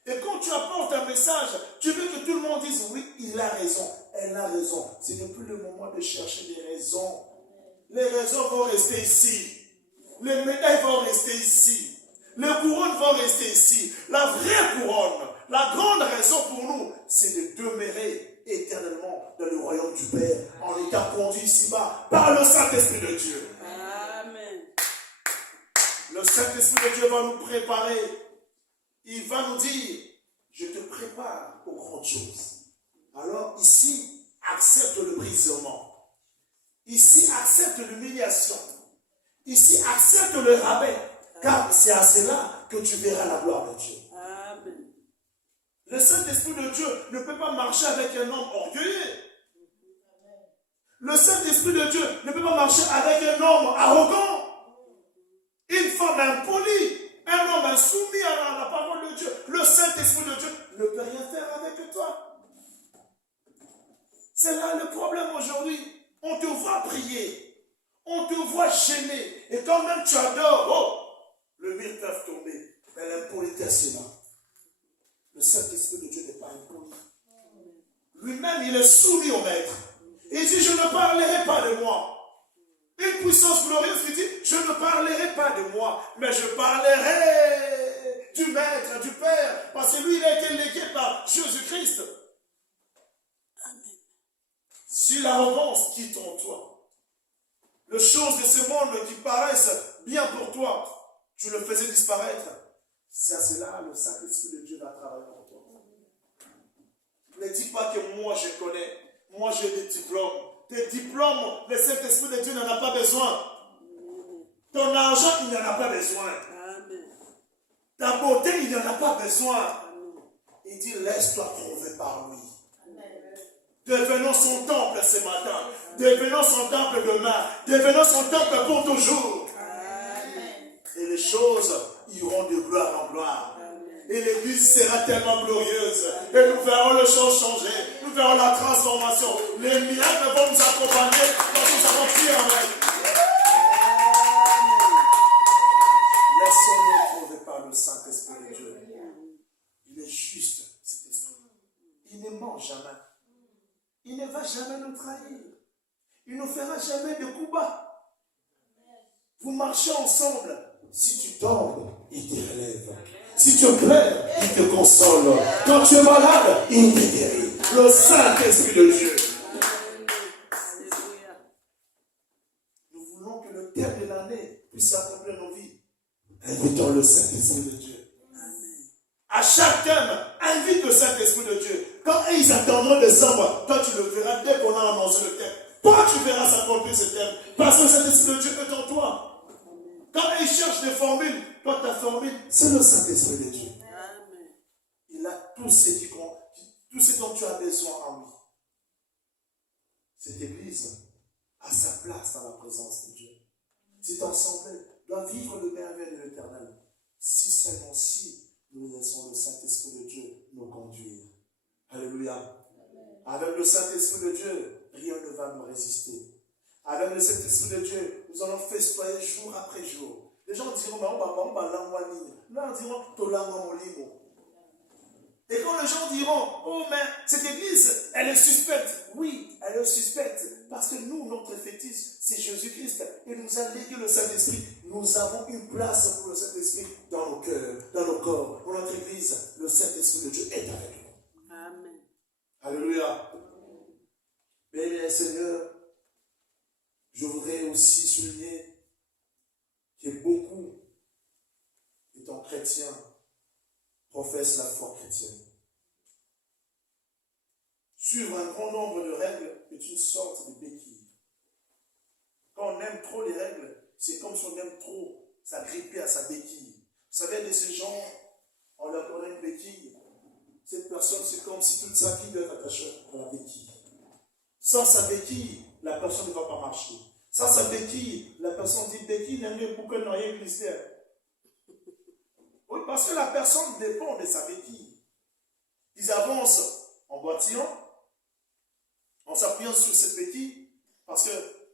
Et quand tu apportes un message, tu veux que tout le monde dise, oui, il a raison, elle a raison. Ce n'est plus le moment de chercher des raisons. Les raisons vont rester ici. Les médailles vont rester ici. Les couronnes vont rester ici. La vraie couronne, la grande raison pour nous, c'est de demeurer éternellement dans le royaume du Père, en étant conduit ici-bas par le Saint-Esprit de Dieu. Amen. Le Saint-Esprit de Dieu va nous préparer. Il va nous dire, je te prépare aux grandes choses. Alors ici, accepte le brisement. Ici, accepte l'humiliation. Ici, accepte le rabais. Car c'est à cela que tu verras la gloire de Dieu. Amen. Le Saint-Esprit de Dieu ne peut pas marcher avec un homme orgueilleux. Le Saint-Esprit de Dieu ne peut pas marcher avec un homme arrogant. Une femme impolie. Un homme insoumis à la parole de Dieu. Le Saint-Esprit de Dieu ne peut rien faire avec toi. C'est là le problème aujourd'hui. On te voit prier. On te voit gêner. Et quand même tu adores, oh, le mur peut tomber. Mais l'impolitesse est là. Le Saint-Esprit de Dieu n'est pas impoli. Lui-même, il est soumis au maître. Il dit, je ne parlerai pas de moi. Une puissance glorieuse qui dit, je ne parlerai pas de moi, mais je parlerai du Maître, du Père, parce que lui, il a été légué par Jésus-Christ. Amen. Si l'arrogance quitte en toi, les choses de ce monde qui paraissent bien pour toi, tu le faisais disparaître, c'est à cela le Saint-Esprit de Dieu va travailler en toi. Ne dis pas que moi je connais, moi j'ai des diplômes. Tes diplômes, le Saint-Esprit de Dieu n'en a pas besoin. Ton argent, il n'en a pas besoin. Ta beauté, il n'en a pas besoin. Il dit, laisse-toi trouver par lui. Devenons son temple ce matin. Devenons son temple demain. Devenons son temple pour toujours. Et les choses iront de gloire en gloire. Et l'église sera tellement glorieuse. Et nous verrons le chose changer. Nous verrons la transformation. Les miracles vont nous accompagner quand nous avons prié avec. Laissons-nous trouver par le Saint-Esprit de Dieu. Il est juste, cet esprit. Il ne ment jamais. Il ne va jamais nous trahir. Il ne fera jamais de coups bas. Vous marchez ensemble. Si tu tombes, il te relève. Si tu pleures, il te console. Quand tu es malade, il te guérit. Le Saint-Esprit de Dieu. Nous voulons que le terme de l'année puisse accomplir nos vies. Invitons le Saint-Esprit de Dieu. À chaque thème, invite le Saint-Esprit de Dieu. Quand ils attendront décembre, toi tu le verras dès qu'on a annoncé le thème. Toi tu verras s'accomplir ce thème. Parce que le Saint-Esprit de Dieu est en toi. Quand ils cherchent des formules, toi ta formule, c'est le Saint-Esprit de Dieu. Il a tout ce dont tu as besoin en lui. Cette église a sa place dans la présence de Dieu. Cet ensemble doit vivre le merveille de l'Éternel. Si seulement si nous laissons le Saint-Esprit de Dieu nous conduire. Alléluia. Avec le Saint-Esprit de Dieu, rien ne va nous résister. Avec le Saint-Esprit de Dieu, nous allons festoyer jour après jour. Les gens diront, on va là, on diront, et quand les gens diront, oh mais cette église, elle est suspecte. Oui, elle est suspecte. Parce que nous, notre fétiche, c'est Jésus-Christ. Il nous a légué le Saint-Esprit. Nous avons une place pour le Saint-Esprit dans nos cœurs, dans nos corps. Pour notre église, le Saint-Esprit de Dieu est avec nous. Amen. Alléluia. Bien, Seigneur, je voudrais aussi souligner que beaucoup étant chrétiens professent la foi chrétienne. Suivre un grand nombre de règles est une sorte de béquille. Quand on aime trop les règles, c'est comme si on aime trop s'agripper à sa béquille. Vous savez, de ces gens, on leur connaît une béquille. Cette personne, c'est comme si toute sa vie doit être attachée à la béquille. Sans sa béquille, la personne ne va pas marcher. Sans sa béquille, la personne dit béquille n'aime mieux pour qu'elle n'ait rien glissé. Oui, parce que la personne dépend de sa béquille. Ils avancent en boitillant, en s'appuyant sur cette béquille, parce que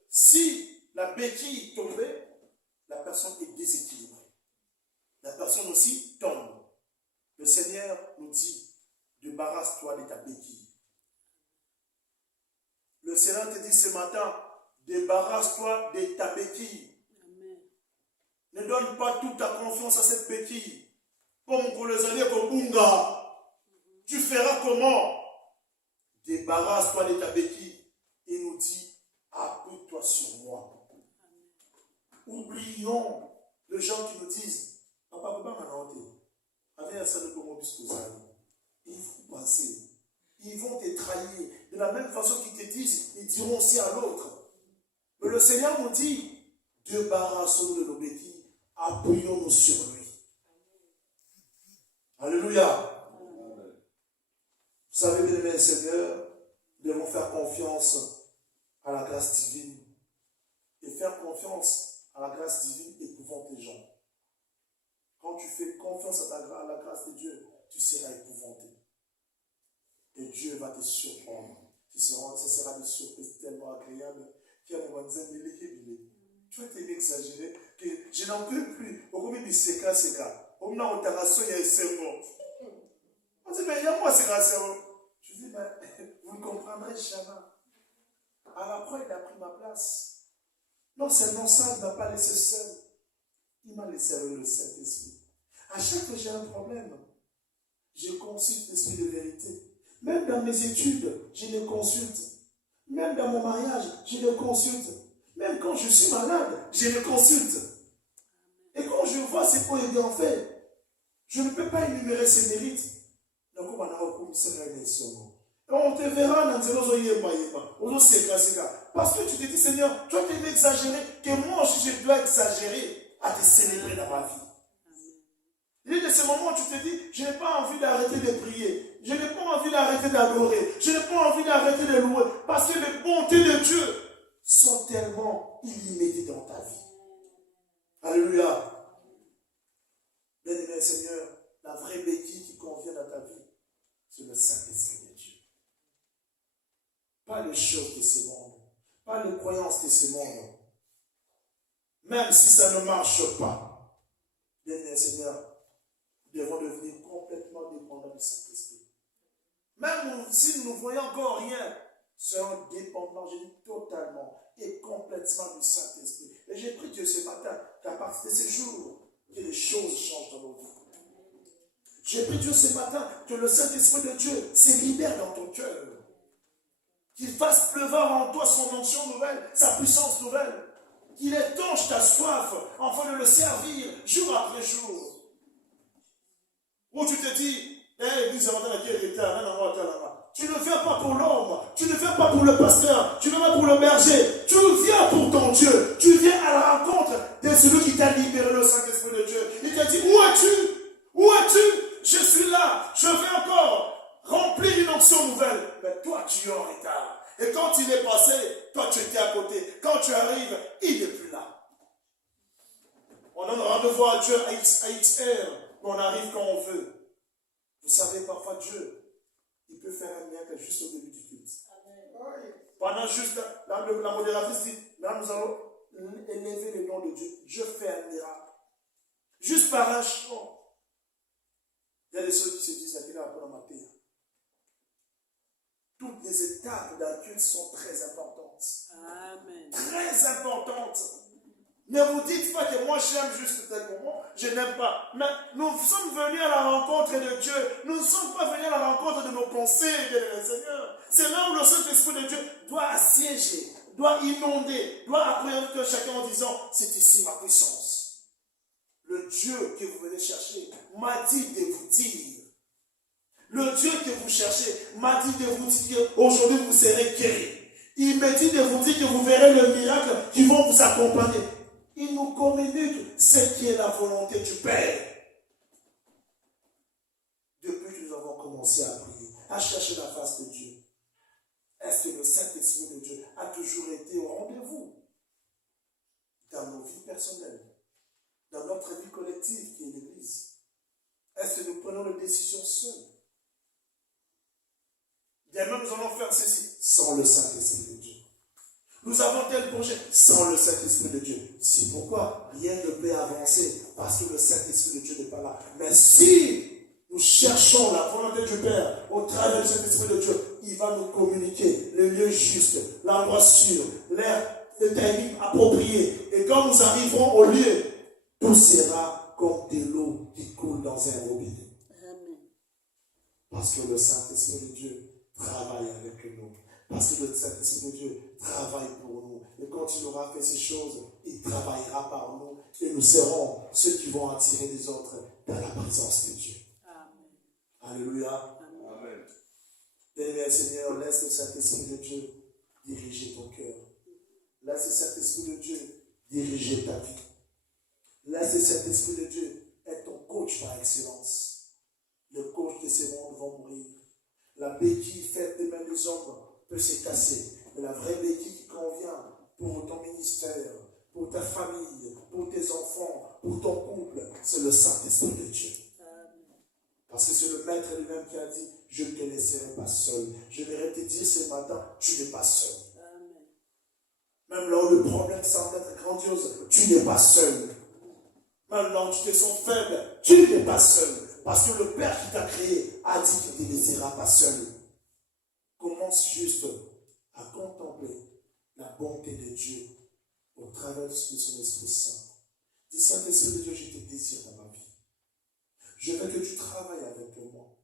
si la béquille tombait, la personne est déséquilibrée. La personne aussi tombe. Le Seigneur nous dit, débarrasse-toi de ta béquille. Le Seigneur te dit ce matin, débarrasse-toi de ta béquille. Amen. Ne donne pas toute ta confiance à cette béquille. Comme pour les alliés au Bunga. Tu feras comment? Débarrasse-toi de ta béquille. Il nous dit, appuie-toi sur moi. Amen. Oublions les gens qui nous disent, papa, avec un salut comme il faut passer. Ils vont te trahir. De la même façon qu'ils te disent, ils diront aussi à l'autre. Mais le Seigneur nous dit, débarrassons-nous de nos béquilles, appuyons-nous sur lui. Alléluia. Vous savez, bien aimés Seigneur, nous devons faire confiance à la grâce divine. Et faire confiance à la grâce divine épouvante les gens. Quand tu fais confiance à la grâce de Dieu, tu seras épouvanté. Et Dieu va te surprendre. Ce sera des surprises tellement agréables qu'il y a un moment donné, tu vas t'exagérer que je n'en peux plus. Au milieu du séca. Au milieu de la il y a un sermon. On dit, mais il y a moi, c'est un sermon. Je dis, mais vous ne comprendrez jamais. À la fois, il a pris ma place. Non seulement ça, il ne m'a pas laissé seul. Il m'a laissé avec le Saint-Esprit. À chaque fois que j'ai un problème, je consulte l'Esprit de vérité. Même dans mes études, je les consulte. Même dans mon mariage, je les consulte. Même quand je suis malade, je les consulte. Et quand je vois ce qu'il est bien fait, je ne peux pas énumérer ses mérites. Donc, on va on te verra dans parce que tu te dis, Seigneur, toi tu es exagéré, que moi aussi je dois exagérer à te célébrer dans ma vie. Il y a de ces moments où tu te dis, je n'ai pas envie d'arrêter de prier, je n'ai pas envie d'arrêter d'adorer, je n'ai pas envie d'arrêter de louer, parce que les bontés de Dieu sont tellement illimitées dans ta vie. Alléluia. Bien-aimé Seigneur, La vraie béquille qui convient à ta vie, c'est le Saint-Esprit de Dieu. Pas les choses de ce monde, pas les croyances de ce monde. Même si ça ne marche pas, bien Seigneur, nous devons devenir complètement dépendants du Saint-Esprit. Même si nous ne voyons encore rien, serons dépendants, je dis totalement et complètement du Saint-Esprit. Et j'ai pris Dieu ce matin qu'à partir de ces jours, que les choses changent dans nos vies. J'ai pris Dieu ce matin que le Saint-Esprit de Dieu se libère dans ton cœur. Qu'il fasse pleuvoir en toi son onction nouvelle, sa puissance nouvelle. Qu'il étanche ta soif afin de le servir jour après jour. Où tu te dis, l'église tu ne viens pas pour l'homme, tu ne viens pas pour le pasteur, tu ne viens pas pour le berger, tu viens pour ton Dieu, tu viens à la rencontre de celui qui t'a libéré, le Saint-Esprit de Dieu. Il t'a dit, où es-tu? Où es-tu? Je suis là, je vais encore remplir une onction nouvelle. Mais toi, tu es en retard. Et quand il est passé, toi, tu étais à côté. Quand tu arrives, il n'est plus là. On donne rendez-vous à Dieu à X heures, mais on arrive quand on veut. Vous savez, parfois, Dieu, il peut faire un miracle juste au début du culte. Pendant juste, la modératrice dit, là nous allons élever le nom de Dieu. Dieu fait un miracle. Juste par un chant. Il y a des ceux qui se disent, la guerre dans ma terre. Toutes les étapes d'un culte sont très importantes. Amen. Très importantes. Ne vous dites pas que moi j'aime juste tel moment, je n'aime pas. Mais nous sommes venus à la rencontre de Dieu. Nous ne sommes pas venus à la rencontre de nos pensées, de Seigneur. C'est là où le Saint-Esprit de Dieu doit assiéger, doit inonder, doit apprendre chacun en disant, c'est ici ma puissance. Le Dieu que vous venez chercher m'a dit de vous dire. Le Dieu que vous cherchez m'a dit de vous dire qu'aujourd'hui vous serez guéris. Il m'a dit de vous dire que vous verrez le miracle qui vont vous accompagner. Il nous communique ce qui est la volonté du Père. Depuis que nous avons commencé à prier, à chercher la face de Dieu, est-ce que le Saint-Esprit de Dieu a toujours été au rendez-vous dans nos vies personnelles, dans notre vie collective qui est l'Église? Est-ce que nous prenons les décisions seuls? Demain, nous allons faire ceci sans le Saint-Esprit de Dieu. Nous avons tel projet sans le Saint-Esprit de Dieu. C'est pourquoi rien ne peut avancer parce que le Saint-Esprit de Dieu n'est pas là. Mais si nous cherchons la volonté du Père au travers du Saint-Esprit de Dieu, il va nous communiquer le lieu juste, l'endroit sûr, le timing approprié. Et quand nous arriverons au lieu, tout sera comme de l'eau qui coule dans un robinet. Amen. Parce que le Saint-Esprit de Dieu travaille avec nous. Parce que le Saint-Esprit de Dieu travaille pour nous. Et quand il aura fait ces choses, il travaillera par nous. Et nous serons ceux qui vont attirer les autres dans la présence de Dieu. Amen. Alléluia. Amen. Bien-aimé Seigneur, laisse le Saint-Esprit de Dieu diriger ton cœur. Laisse le Saint-Esprit de Dieu diriger ta vie. Laisse le Saint-Esprit de Dieu être ton coach par excellence. Le coach de ces mondes vont mourir. La béquille faite des mains des hommes peut se casser. Mais la vraie béquille qui convient pour ton ministère, pour ta famille, pour tes enfants, pour ton couple, c'est le Saint-Esprit de Dieu. Parce que c'est le Maître lui-même qui a dit, je ne te laisserai pas seul. Je viendrai te dire ce matin, tu n'es pas seul. Même là où le problème semble être grandiose, tu n'es pas seul. Même là où tu te sens faible, tu n'es pas seul. Parce que le Père qui t'a créé a dit qu'il ne te laissera pas seul. Commence juste à contempler la bonté de Dieu au travers de son Esprit Saint. Dis, Saint-Esprit de Dieu, je te désire dans ma vie. Je veux que tu travailles avec moi.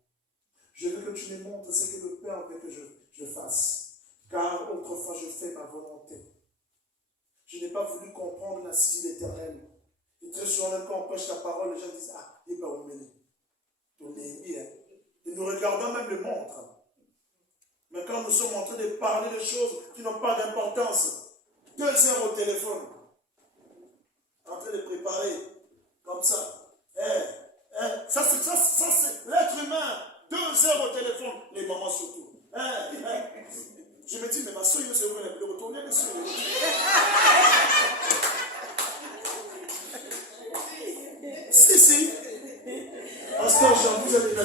Je veux que tu me montres ce que le Père veut que je fasse. Car autrefois, je fais ma volonté. Je n'ai pas voulu comprendre la saisie éternelle. Et très souvent, quand on prêche la parole, les gens disent, ah, il va oublier. Et nous regardons même le montre. Mais quand nous sommes en train de parler de choses qui n'ont pas d'importance, 2 heures au téléphone, en train de préparer, comme ça. Ça c'est l'être humain. 2 heures au téléphone, les mamans surtout. Je me dis, mais ma soeur, il ne se voit plus retourner dessus. Si. Pasteur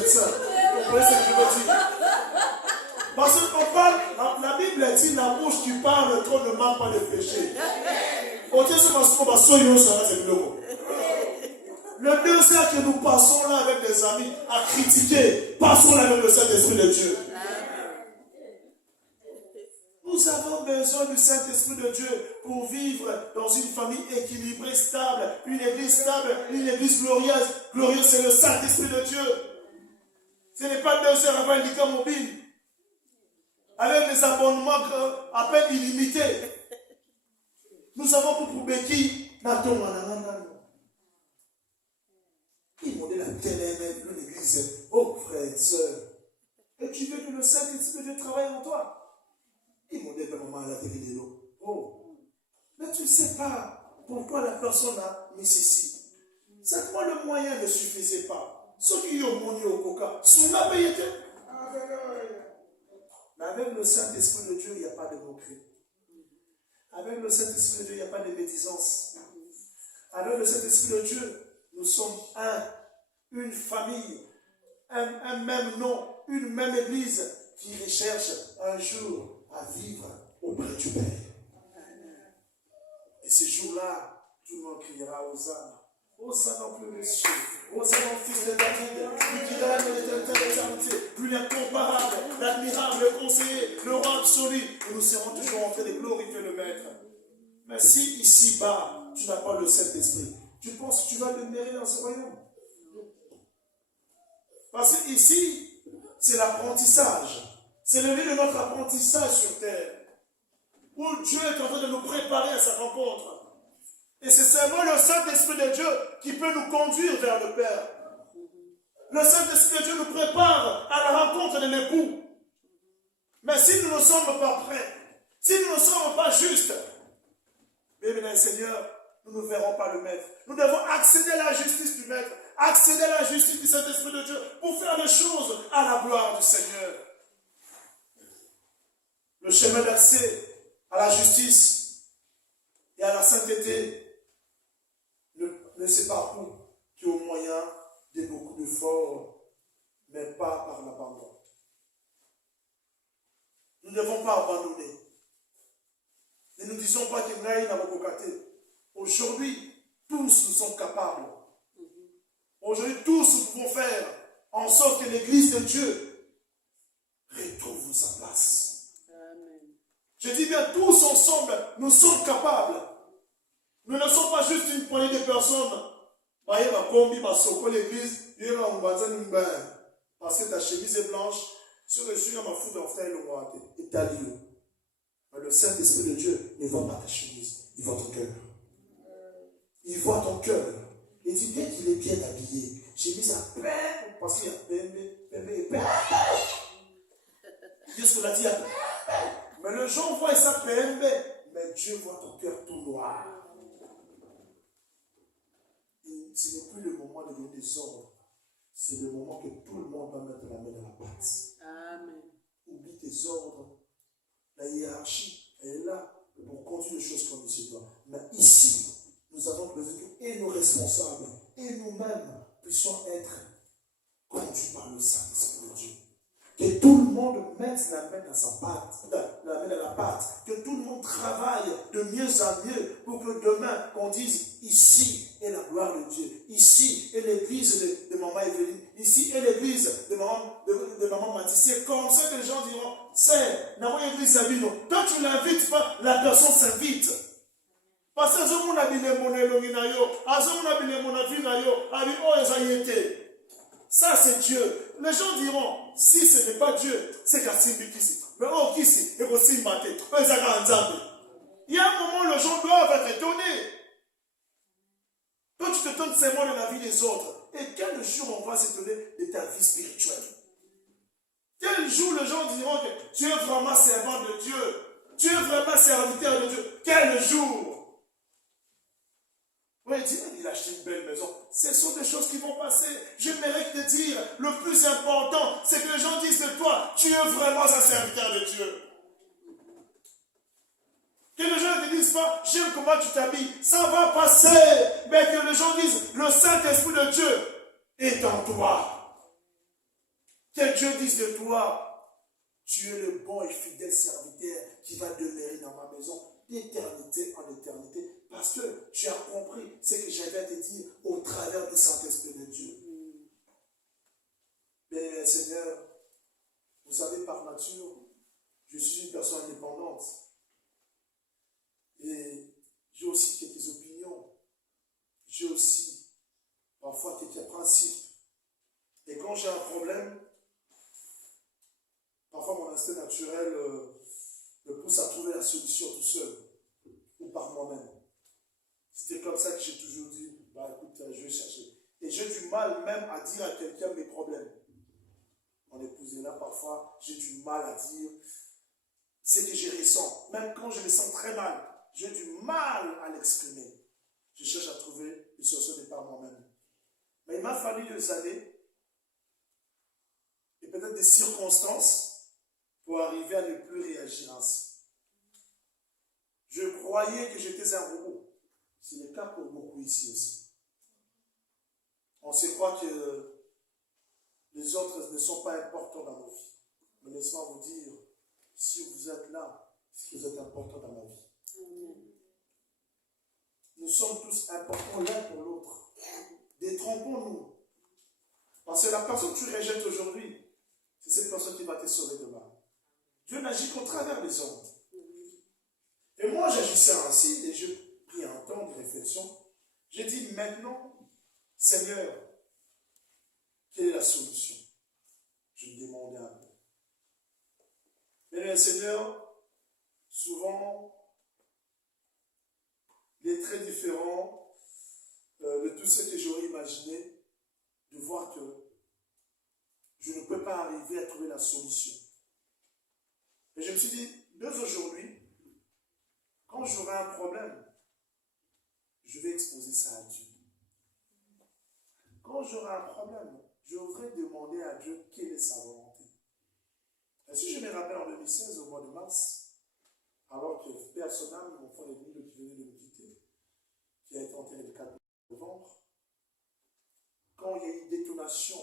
frères et sœurs. Vous comprenez ce que je veux dire? Parce qu'on parle, la Bible dit la bouche qui parle trop ne manque pas de péché. Le désert que nous passons là avec des amis à critiquer, passons là avec le Saint-Esprit de Dieu. Nous avons besoin du Saint-Esprit de Dieu pour vivre dans une famille équilibrée, stable, une église glorieuse. Glorieuse, c'est le Saint-Esprit de Dieu. Ce n'est pas 2 heures avant une ligue mobile, avec des abonnements à peine illimités. Nous avons pour béquille, il m'a dit la télé, l'église. Oh frère et soeur, et tu veux que le Saint-Esprit de Dieu travaille en toi? Il m'a dit maman la télé. Oh, mais tu ne sais pas pourquoi la personne a mis ceci. C'est quoi le moyen ne suffisait pas. Ceux qui ont monté au coca, sont là payés. Mais avec le Saint-Esprit de Dieu, il n'y a pas de moquerie. Avec le Saint-Esprit de Dieu, il n'y a pas de médisance. Avec le Saint-Esprit de Dieu, nous sommes une famille, un même nom, une même église qui recherche un jour à vivre auprès du Père. Et ce jour-là, tout le monde criera Hosanna. Hosanna au plus riche, Hosanna au fils de David, lui qui règne l'éternité d'éternité, lui l'incomparable, l'admirable, le conseiller, le roi absolu. Et nous serons toujours en train de glorifier le Maître. Mais si ici-bas, tu n'as pas le Saint-Esprit, tu penses que tu vas demeurer dans ce royaume? Parce que ici, c'est l'apprentissage. C'est le lieu de notre apprentissage sur terre. Où Dieu est en train de nous préparer à sa rencontre. Et c'est seulement le Saint-Esprit de Dieu qui peut nous conduire vers le Père. Le Saint-Esprit de Dieu nous prépare à la rencontre de l'époux. Mais si nous ne sommes pas prêts, si nous ne sommes pas justes, bien, Seigneur, nous ne verrons pas le Maître. Nous devons accéder à la justice du Maître, accéder à la justice du Saint-Esprit de Dieu pour faire les choses à la gloire du Seigneur. Le chemin d'accès à la justice et à la sainteté ne s'éparpille qu'au moyen de beaucoup d'efforts, mais pas par l'abandon. Nous ne devons pas abandonner. Ne nous disons pas que Naï n'a pas cocaté. Aujourd'hui, tous nous sommes capables. Aujourd'hui, tous nous pouvons faire en sorte que l'Église de Dieu retrouve sa place. Amen. Je dis bien, tous ensemble, nous sommes capables. Nous ne sommes pas juste une poignée de personnes. L'église, parce que ta chemise est blanche, sur le sujet, ma foudre en frère le roi et ta lieu. Mais le Saint-Esprit de Dieu ne voit pas ta chemise, il voit ton cœur. Il voit ton cœur. Il dit bien qu'il est bien habillé. Chemise à peine, parce qu'il y a peine. Dieu ce qu'on a dit à mais le gens voient ça peine, mais Dieu voit ton cœur tout noir. Et ce n'est plus le moment de donner des ordres. C'est le moment que tout le monde va mettre la main dans la pâte. Amen. Oublie tes ordres. La hiérarchie, elle est là pour conduire les choses comme il se doit. Mais ici, nous avons besoin que et nos responsables et nous-mêmes puissions être conduits par le Saint-Esprit de Dieu. Que tout le monde mette la main dans sa pâte, la main dans la pâte, que tout le monde travaille de mieux en mieux pour que demain, qu'on dise ici est la gloire de Dieu, ici est l'église de maman Evelyne, ici est l'église de maman Mathis. C'est comme ça que les gens diront, c'est la église Sabino. Quand tu n'invites pas, la personne s'invite. Parce que je n'ai pas mon élonginayo, je n'ai pas mon avinayo, ça c'est Dieu. Les gens diront, si ce n'est pas Dieu, c'est Kassimbi Kissi. Mais oh Kissi, et aussi Mate, il y a un moment où les gens doivent être étonnés. Quand tu te donnes seulement de la vie des autres, et quel jour on va s'étonner de ta vie spirituelle? Quel jour les gens diront que tu es vraiment servant de Dieu, tu es vraiment serviteur de Dieu? Quel jour? Oui, il a acheté une belle maison. Ce sont des choses qui vont passer. Je mérite de dire, le plus important, c'est que les gens disent de toi, tu es vraiment un serviteur de Dieu. Que les gens ne te disent pas, j'aime comment tu t'habilles. Ça va passer. Mais que les gens disent, le Saint-Esprit de Dieu est en toi. Que Dieu dise de toi, tu es le bon et fidèle serviteur qui va demeurer dans ma maison d'éternité en éternité. Parce que tu as compris ce que j'avais à te dire au travers du Saint-Esprit de Dieu. Mais Seigneur, vous savez, par nature, je suis une personne indépendante. Et j'ai aussi quelques opinions. J'ai aussi parfois quelques principes. Et quand j'ai un problème, parfois mon instinct naturel me pousse à trouver la solution tout seul ou par moi-même. C'était comme ça que j'ai toujours dit, bah écoute, je vais chercher. Et j'ai du mal même à dire à quelqu'un mes problèmes. Mon épouse est là, parfois, j'ai du mal à dire ce que je ressens. Même quand je me sens très mal, j'ai du mal à l'exprimer. Je cherche à trouver une solution de par moi-même. Mais il m'a fallu des années et peut-être des circonstances pour arriver à ne plus réagir ainsi. Je croyais que j'étais un robot. C'est le cas pour beaucoup ici aussi. On se croit que les autres ne sont pas importants dans nos vies. Mais laissez-moi vous dire, si vous êtes là, c'est que vous êtes important dans ma vie. Nous sommes tous importants l'un pour l'autre. Détrompons-nous. Parce que la personne que tu rejettes aujourd'hui, c'est cette personne qui va te sauver demain. Dieu n'agit qu'au travers des hommes. Et moi, j'agissais ainsi, et j'ai pris un temps de réflexion. J'ai dit, maintenant, Seigneur, quelle est la solution? Je me demandais un peu. Mais le Seigneur, souvent, il est très différent de tout ce que j'aurais imaginé, de voir que je ne peux pas arriver à trouver la solution. Et je me suis dit, dès aujourd'hui, quand j'aurai un problème, je vais exposer ça à Dieu. Quand j'aurai un problème, je voudrais demander à Dieu quelle est sa volonté. Et si je me rappelle en 2016, au mois de mars, alors que Père Sonam, mon frère ennemi qui venait de me quitter, qui a été enterré le 4 novembre, quand il y a eu une détonation,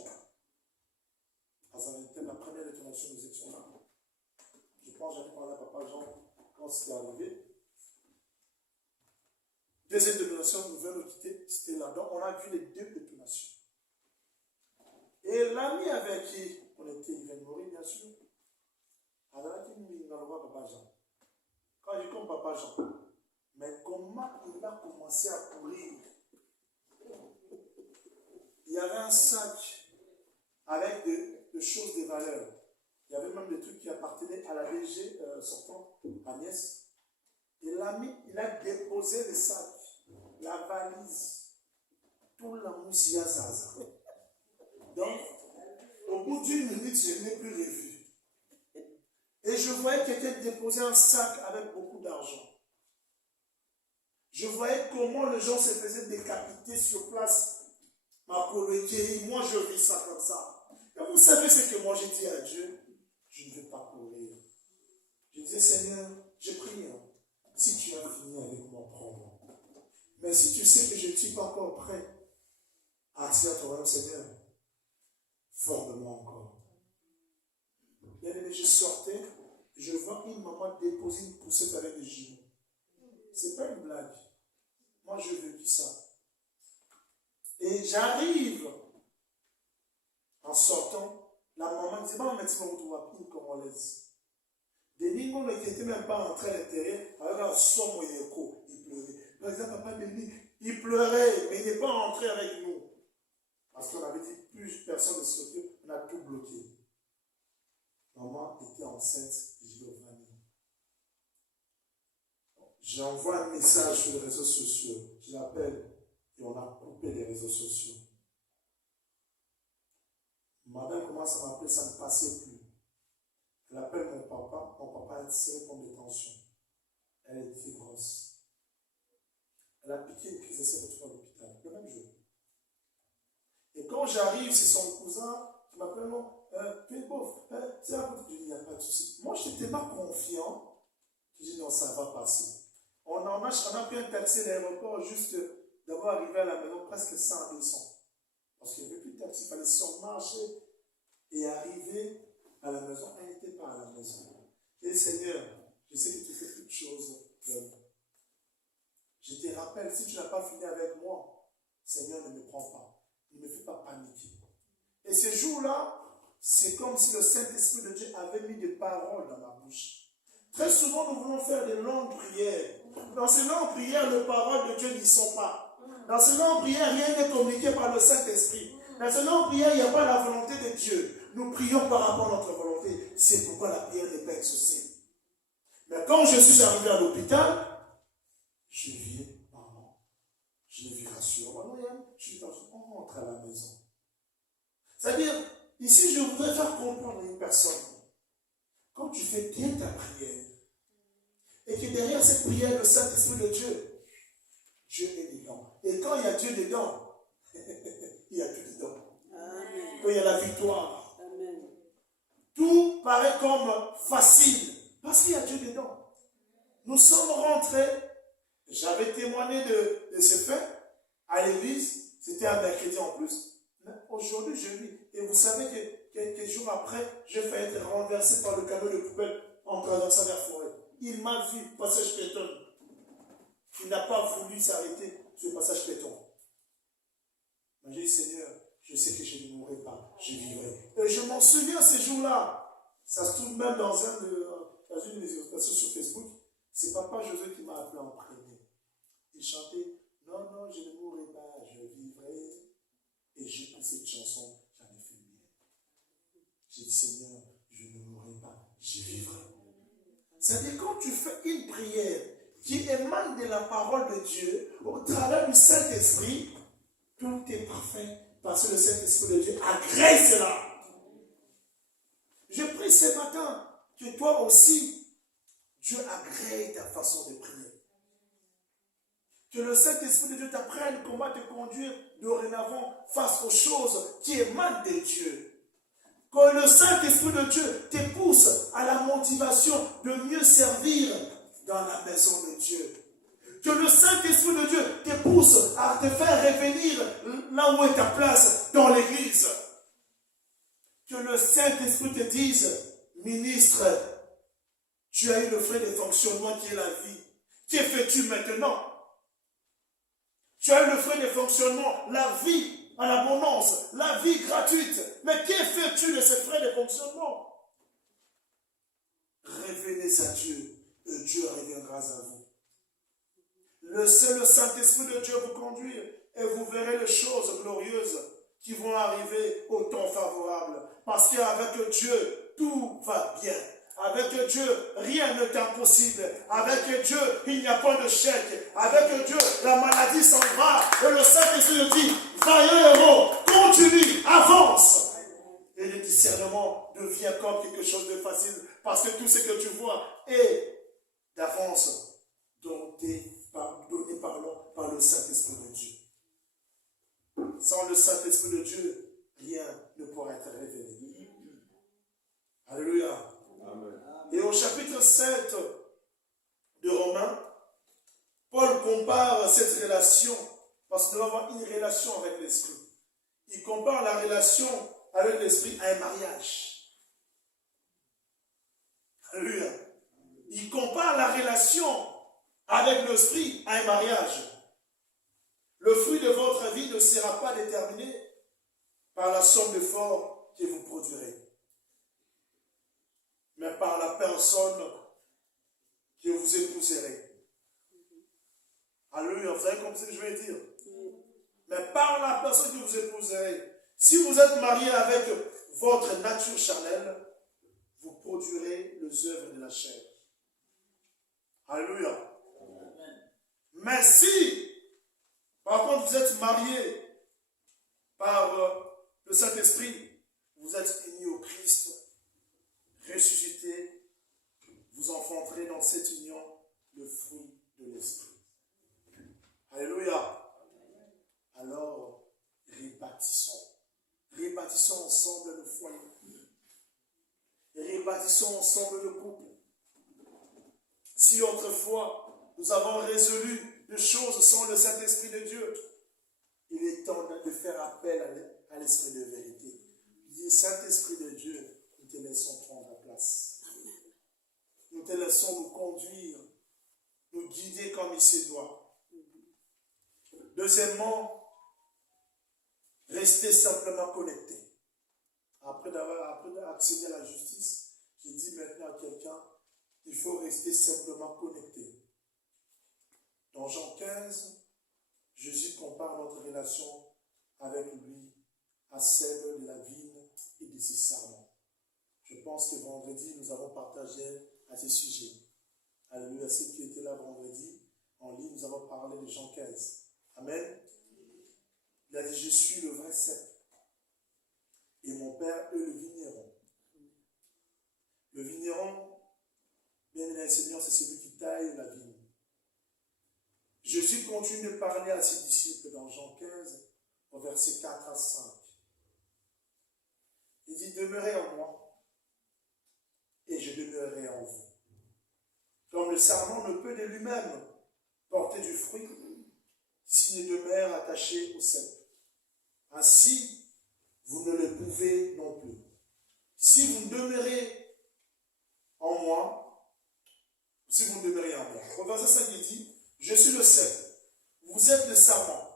c'était la première détonation, nous étions là. Je pense que j'avais parlé à Papa Jean quand c'était arrivé. Deuxième détonation, nous venons de quitter, c'était là. Donc on a vu les deux détonations. Et l'ami avec qui on était, il vient de mourir, bien sûr. Alors il m'a dit, Papa Jean. Quand je comme Papa Jean, mais comment il a commencé à courir? Il y avait un sac avec des choses de valeur. Il y avait même des trucs qui appartenaient à la DG sortante, Agnès. Et l'ami, il a déposé le sac, la valise, tout la moussia zaza. Donc, au bout d'une minute, je ne l'ai plus revu. Et je voyais quelqu'un déposer un sac avec beaucoup d'argent. Je voyais comment les gens se faisaient décapiter sur place. Moi, je vis ça comme ça. Et vous savez ce que moi j'ai dit à Dieu? Je ne veux pas courir. Je disais, Seigneur, j'ai prié. Si tu as fini avec moi, prends-moi. Mais si tu sais que je ne suis pas encore prêt à accéder à toi-même, Seigneur, forme-moi encore. Bien aimé, je sortais, je vois une maman déposer une poussette avec des genoux. Ce n'est pas une blague. Moi, je veux plus ça. Et j'arrive, en sortant, la maman dit, bon, maintenant, on doit plus comme on laisse. Des Ningo n'étaient même pas entrés à l'intérieur, avec un son et écho, il pleurait. Par exemple, papa Denis, il pleurait, mais il n'est pas entré avec nous. Parce qu'on avait dit, plus personne ne sortait, on a tout bloqué. Maman était enceinte, je dois venir. J'envoie un message sur les réseaux sociaux, je l'appelle, et on a coupé les réseaux sociaux. Madame commence à m'appeler, ça ne passait plus. Elle appelle mon papa a tiré comme des tensions. Elle était grosse. Elle a piqué une crise et s'est retrouvée à l'hôpital, le même jour. Et quand j'arrive, c'est son cousin qui m'appelle, non, tu es pauvre, c'est un peu, il n'y a pas de souci. Moi, je n'étais pas confiant. Je dis, non, ça va passer. On a pris un taxi à l'aéroport juste d'avoir arrivé à la maison presque 100 à 200. Parce qu'il n'y avait plus de taxi, il fallait surmarcher. Et arrivé à la maison, elle n'était pas à la maison. Et Seigneur, je sais que tu fais toutes choses bonnes. Je te rappelle, si tu n'as pas fini avec moi, Seigneur, ne me prends pas. Ne me fais pas paniquer. Et ce jour-là, c'est comme si le Saint-Esprit de Dieu avait mis des paroles dans ma bouche. Très souvent, nous voulons faire des longues prières. Dans ces longues prières, les paroles de Dieu n'y sont pas. Dans ces longues prières, rien n'est communiqué par le Saint-Esprit. Dans ces longues prières, il n'y a pas la volonté de Dieu. Nous prions par rapport à notre volonté. C'est pourquoi la prière n'est pas exaucée. Mais quand je suis arrivé à l'hôpital, je viens, maman, je me vis rassurant. Je suis dans on rentre à la maison. C'est-à-dire, ici, je voudrais faire comprendre à une personne, quand tu fais bien ta prière, et que derrière cette prière, le Saint-Esprit de Dieu, Dieu est dedans. Et quand il y a Dieu dedans, il y a tout dedans. Amen. Quand il y a la victoire, amen, tout paraît comme facile, parce qu'il y a Dieu dedans. Nous sommes rentrés, j'avais témoigné de ce fait à l'église, c'était un mercredi en plus. Mais aujourd'hui, je lis. Et vous savez que quelques jours après, je vais être renversé par le camion de poubelle en traversant la forêt. Il m'a vu, passage piéton. Il n'a pas voulu s'arrêter sur le passage piéton. Mais j'ai dit, Seigneur, je sais que je ne mourrai pas, je vivrai. Et je m'en souviens ces jours-là. Ça se trouve même dans une des illustrations sur Facebook. C'est Papa José qui m'a appelé en premier. Il chantait, non, non, je ne mourrai pas, je vivrai. Et j'ai pris cette chanson, j'en ai fait bien. J'ai dit, Seigneur, je ne mourrai pas, je vivrai. C'est-à-dire, quand tu fais une prière qui émane de la parole de Dieu, au travers du Saint-Esprit, tout est parfait, parce que le Saint-Esprit de Dieu agrée cela. Je prie ce matin que toi aussi, Dieu agrée ta façon de prier. Que le Saint-Esprit de Dieu t'apprenne comment te conduire dorénavant face aux choses qui émanent de Dieu. Que le Saint-Esprit de Dieu te pousse à la motivation de mieux servir dans la maison de Dieu. Que le Saint-Esprit de Dieu te pousse à te faire revenir là où est ta place dans l'église. Que le Saint-Esprit te dise, ministre, tu as eu le frais de fonctionnement qui est la vie. Que fais-tu maintenant? Tu as eu le frais de fonctionnement, la vie en abondance, la vie gratuite. Mais que fais-tu de ces frais de fonctionnement? Revenez à Dieu et Dieu reviendra à vous. Le seul Saint-Esprit de Dieu vous conduire et vous verrez les choses glorieuses qui vont arriver au temps favorable. Parce qu'avec Dieu, tout va bien. Avec Dieu, rien n'est impossible. Avec Dieu, il n'y a pas de chèque. Avec Dieu, la maladie s'en va. Et le Saint-Esprit dit, vaillant héros, continue, avance. Et le discernement devient comme quelque chose de facile. Parce que tout ce que tu vois est d'avance donné par le Saint-Esprit de Dieu. Sans le Saint-Esprit de Dieu, rien ne pourra être révélé. Alléluia. Amen. Et au chapitre 7 de Romains, Paul compare cette relation, parce que nous avons une relation avec l'Esprit. Il compare la relation avec l'Esprit à un mariage. Alléluia. Il compare la relation avec l'Esprit à un mariage. Le fruit de votre vie ne sera pas déterminé par la somme d'efforts que vous produirez, mais par la personne que vous épouserez. Alléluia, vous savez comme ce que je vais dire? Mais par la personne que vous épouserez. Si vous êtes marié avec votre nature charnelle, vous produirez les œuvres de la chair. Alléluia. Mais si, par contre, vous êtes marié par le Saint-Esprit, vous êtes unis au Christ, ressuscité, vous enfanterez dans cette union le fruit de l'Esprit. Alléluia. Alors, rebâtissons. Rebâtissons ensemble le foyer. Rebâtissons ensemble le couple. Si autrefois, nous avons résolu des choses sans le Saint-Esprit de Dieu, il est temps de faire appel à l'Esprit de vérité. Il dit, Saint-Esprit de Dieu, nous te laissons prendre la place. Nous te laissons nous conduire, nous guider comme il se doit. Deuxièmement, rester simplement connecté. Après accéder à la justice, je dis maintenant à quelqu'un, il faut rester simplement connecté. Dans Jean 15, Jésus compare notre relation avec lui à celle de la vigne et de ses sarments. Je pense que vendredi, nous avons partagé à ce sujet. Alléluia, ceux qui étaient là vendredi, en ligne, nous avons parlé de Jean 15. Amen. Il a dit, je suis le vrai cep. Et mon Père, eux, le vigneron. Le vigneron, bien aimé Seigneur, c'est celui qui taille la vigne. Jésus continue de parler à ses disciples dans Jean 15, au verset 4 à 5. Il dit, demeurez en moi, et je demeurerai en vous. Comme le sarment ne peut de lui-même porter du fruit, s'il ne demeure attaché au cep. Ainsi, vous ne le pouvez non plus. Si vous demeurez en moi, si vous demeurez en moi. Au verset 5, il dit, je suis le cep, vous êtes le sarment.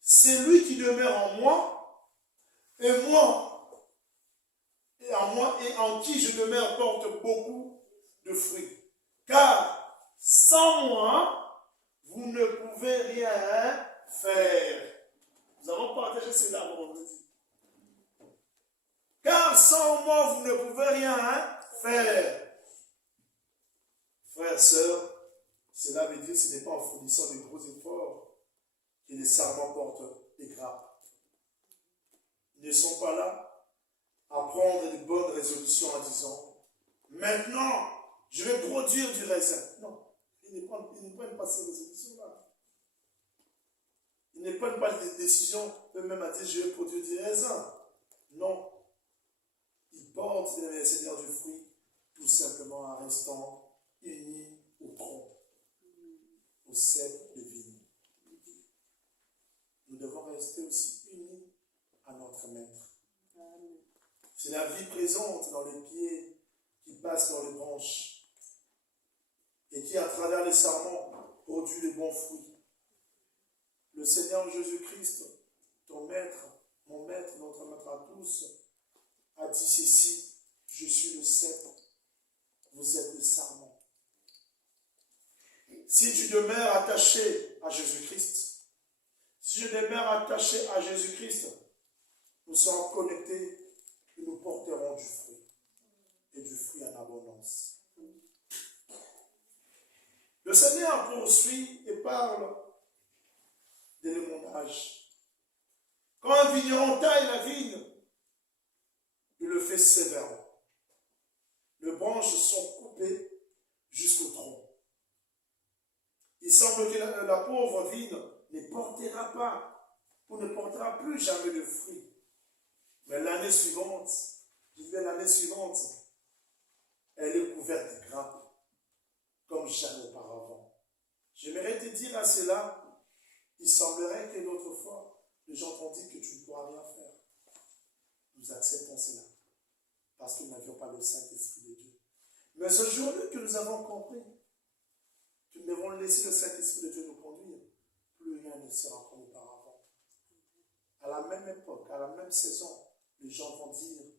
C'est lui qui demeure en moi, et en qui je demeure porte beaucoup de fruits. Car sans moi, vous ne pouvez rien faire. Nous avons partagé cela vendredi. Car sans moi, vous ne pouvez rien faire. Frères, sœurs, cela veut dire que ce n'est pas en fournissant de gros efforts que les sarments portent des grappes. Ils ne sont pas là à prendre de bonnes résolutions en disant « Maintenant, je vais produire du raisin. » Non, ils ne prennent pas ces résolutions-là. Ils ne prennent pas des décisions eux-mêmes à dire « Je vais produire du raisin. » Non. Ils portent les Seigneur du fruit tout simplement en restant unis au tronc, au cep de vigne. Nous devons rester aussi unis à notre Maître. C'est la vie présente dans les pieds qui passent dans les branches et qui, à travers les sarments, produit les bons fruits. Le Seigneur Jésus-Christ, ton Maître, mon Maître, notre Maître à tous, a dit ceci, je suis le cep, vous êtes le sarment. Si tu demeures attaché à Jésus-Christ, si je demeure attaché à Jésus-Christ, nous serons connectés et nous porterons du fruit, et du fruit en abondance. Le Seigneur poursuit et parle de l'émondage. Quand un vigneron taille la vigne, il le fait sévèrement. Les branches sont coupées jusqu'au tronc. Il semble que la pauvre vigne ne portera pas ou ne portera plus jamais de fruits. Mais l'année suivante, elle est couverte de grappes, comme jamais auparavant. J'aimerais te dire à cela, il semblerait que l'autre fois, les gens t'ont dit que tu ne pourras rien faire. Nous acceptons cela, parce que nous n'avions pas le Saint-Esprit de Dieu. Mais aujourd'hui que nous avons compris que nous devons laisser le Saint-Esprit de Dieu nous conduire, plus rien ne sera comme auparavant. À la même époque, à la même saison, les gens vont dire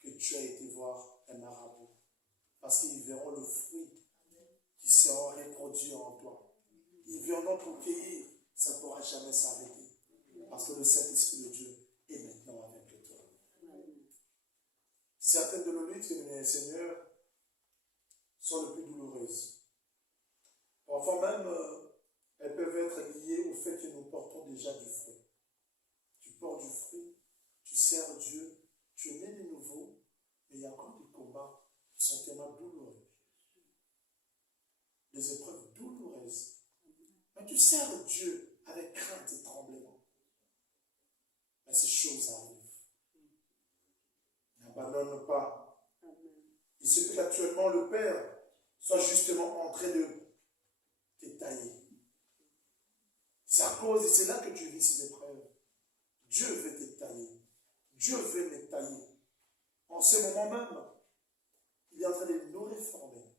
que tu as été voir un marabout. Parce qu'ils verront le fruit qui sera reproduit en toi. Ils viendront pour cueillir, ça ne pourra jamais s'arrêter. Parce que le Saint-Esprit de Dieu est maintenant avec toi. Certaines de nos luttes, mes Seigneur, sont les plus douloureuses. Parfois même, elles peuvent être liées au fait que nous portons déjà du fruit. Tu portes du fruit, tu sers Dieu, tu es né de nouveau, mais il y a encore des combats qui sont tellement douloureux. Des épreuves douloureuses. Mais tu sers Dieu avec crainte et tremblement. Mais ces choses arrivent. N'abandonne pas. Il se peut qu'actuellement le Père soit justement en train de te tailler. C'est à cause et c'est là que tu vis ces épreuves. Dieu veut te tailler. Dieu veut me tailler. En ce moment même, il est en train de nous réformer,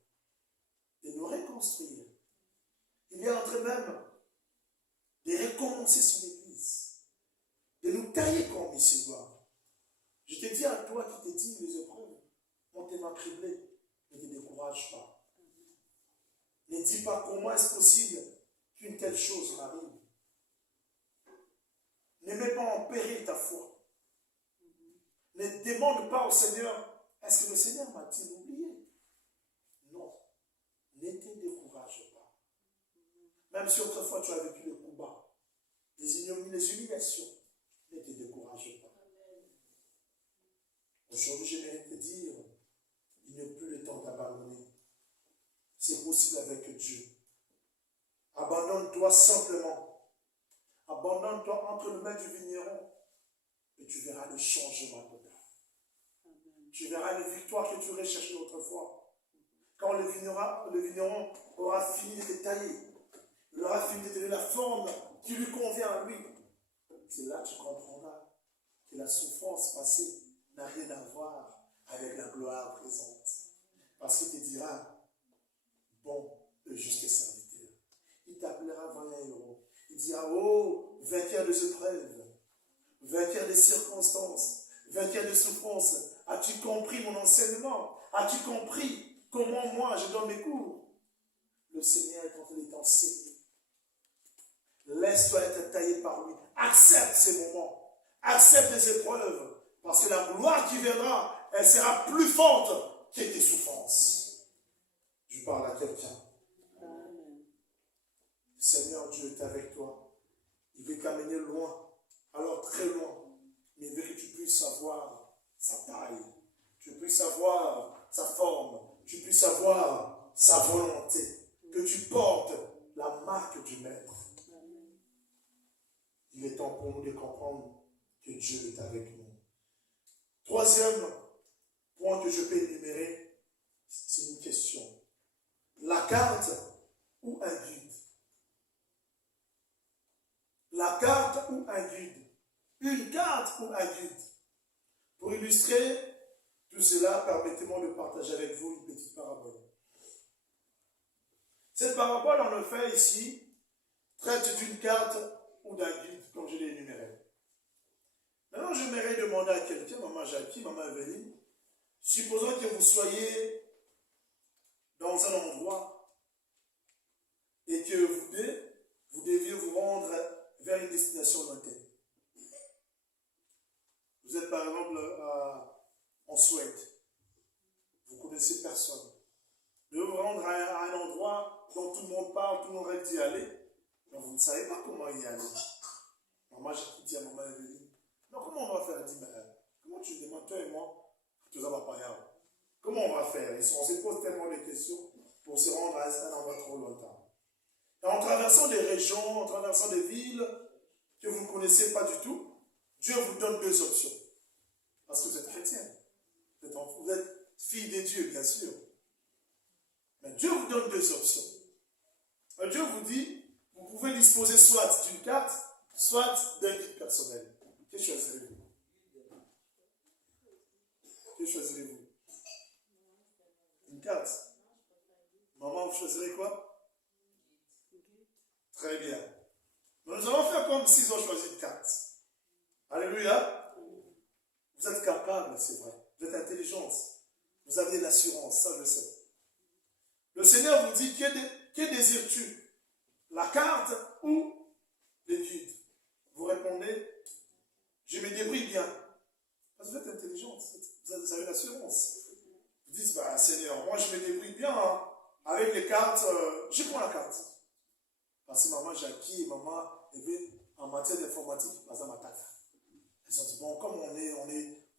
de nous reconstruire. Il est en train même de recommencer son Église, de nous tailler comme il se doit. Je te dis à toi qui te dis les épreuves, on t'a criblé, ne te décourage pas. Ne dis pas comment est-ce possible qu'une telle chose m'arrive. Ne mets pas en péril ta foi. Ne demande pas au Seigneur, est-ce que le Seigneur m'a-t-il oublié? Non. Ne te décourage pas. Même si autrefois tu as vécu le combat, les humiliations, ne te décourage pas. Aujourd'hui, j'aimerais te dire, il n'est plus le temps d'abandonner. C'est possible avec Dieu. Abandonne-toi simplement. Abandonne-toi entre les mains du vigneron et tu verras le changement total. Tu verras les victoires que tu recherchais autrefois. Quand le vigneron aura fini de te tailler, il aura fini de te donner la forme qui lui convient à lui, c'est là que tu comprendras que la souffrance passée n'a rien à voir avec la gloire présente. Parce qu'il te dira, bon, le juste serviteur. Il t'appellera 20 €. Il dira, oh, vainqueur des épreuves, vainqueur des circonstances, vainqueur des souffrances. As-tu compris mon enseignement? As-tu compris comment moi je donne mes cours? Le Seigneur est en train de t'enseigner. Laisse-toi être taillé par lui. Accepte ces moments. Accepte les épreuves. Parce que la gloire qui viendra, elle sera plus forte que tes souffrances. Je parle à quelqu'un. Le Seigneur Dieu est avec toi. Il veut t'amener loin. Alors très loin. Mais il veut que tu puisses savoir sa taille. Tu puisses savoir sa forme. Tu puisses savoir sa volonté. Que tu portes la marque du Maître. Il est temps pour nous de comprendre que Dieu est avec nous. Troisième point que je peux énumérer, c'est une question. La carte ou un guide? La carte ou un guide? Une carte ou un guide? Pour illustrer tout cela, permettez-moi de partager avec vous une petite parabole. Cette parabole, en effet, ici, traite d'une carte ou d'un guide, comme je l'ai énuméré. Maintenant, j'aimerais demander à quelqu'un, maman Jackie, maman Evelyne, supposons que vous soyez dans un endroit et que vous deviez vous rendre vers une destination lointaine. Vous êtes par exemple en Suède. Vous ne connaissez personne. Vous devez vous rendre à un endroit dont tout le monde parle, tout le monde rêve d'y aller, mais vous ne savez pas comment y aller. Maman Jackie dit à maman Evelyne, non, comment on va faire? Elle dit, comment tu demandes, toi et moi, tout ça va pas rien. Comment on va faire? On se pose tellement de questions pour se rendre à un endroit trop lointain. Et en traversant des régions, en traversant des villes que vous ne connaissez pas du tout, Dieu vous donne deux options. Parce que vous êtes chrétien. Vous êtes fille de Dieu, bien sûr. Mais Dieu vous donne deux options. Et Dieu vous dit, vous pouvez disposer soit d'une carte, soit d'un guide personnel. Que choisirez-vous? Que choisirez-vous? Une carte. Maman, vous choisirez quoi? Très bien. Nous allons faire comme s'ils ont choisi une carte. Alléluia. Vous êtes capable, c'est vrai. Vous êtes intelligente. Vous avez de l'assurance, ça je sais. Le Seigneur vous dit, que désires-tu? La carte ou les guides? Vous répondez, je me débrouille bien. Parce que vous êtes intelligente, vous avez l'assurance. Vous dites, Seigneur, moi je me débrouille bien. Hein. Avec les cartes, je prends la carte. Parce que maman Jackie et maman Evelyne, en matière d'informatique, elles ont ma tête. Elles ont dit, bon, comme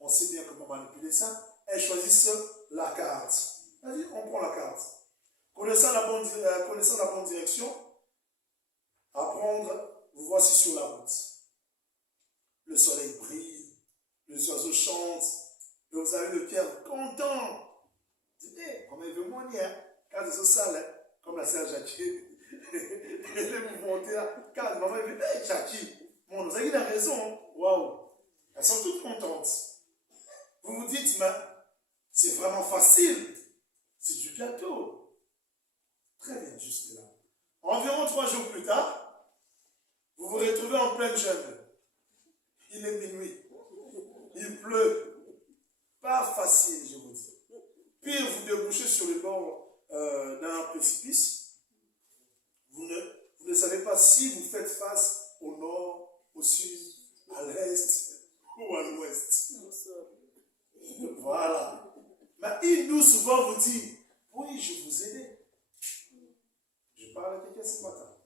on sait bien comment manipuler ça, elles choisissent la carte. Elles disent, on prend la carte. Connaissant la bonne direction, apprendre, vous voici sur la route. Le soleil brille, les oiseaux chantent, et vous avez le cœur content. Vous dites, on m'a vu mon lien, quand ils sont sales, comme la sœur Jackie. Elle est montée là, quand maman dit, Jackie, bon, vous avez eu la raison, waouh. Elles sont toutes contentes. Vous vous dites, mais c'est vraiment facile. C'est du gâteau. Très bien, juste là. Environ 3 jours plus tard, vous vous retrouvez en pleine jungle. Il est minuit. Il pleut. Pas facile, je vous dis. Pire, vous débouchez sur le bord d'un précipice. Vous ne savez pas si vous faites face au nord, au sud, à l'est ou à l'ouest. Voilà. Mais il nous souvent vous dit, oui, je vous aidais. Je parle à quelqu'un ce matin.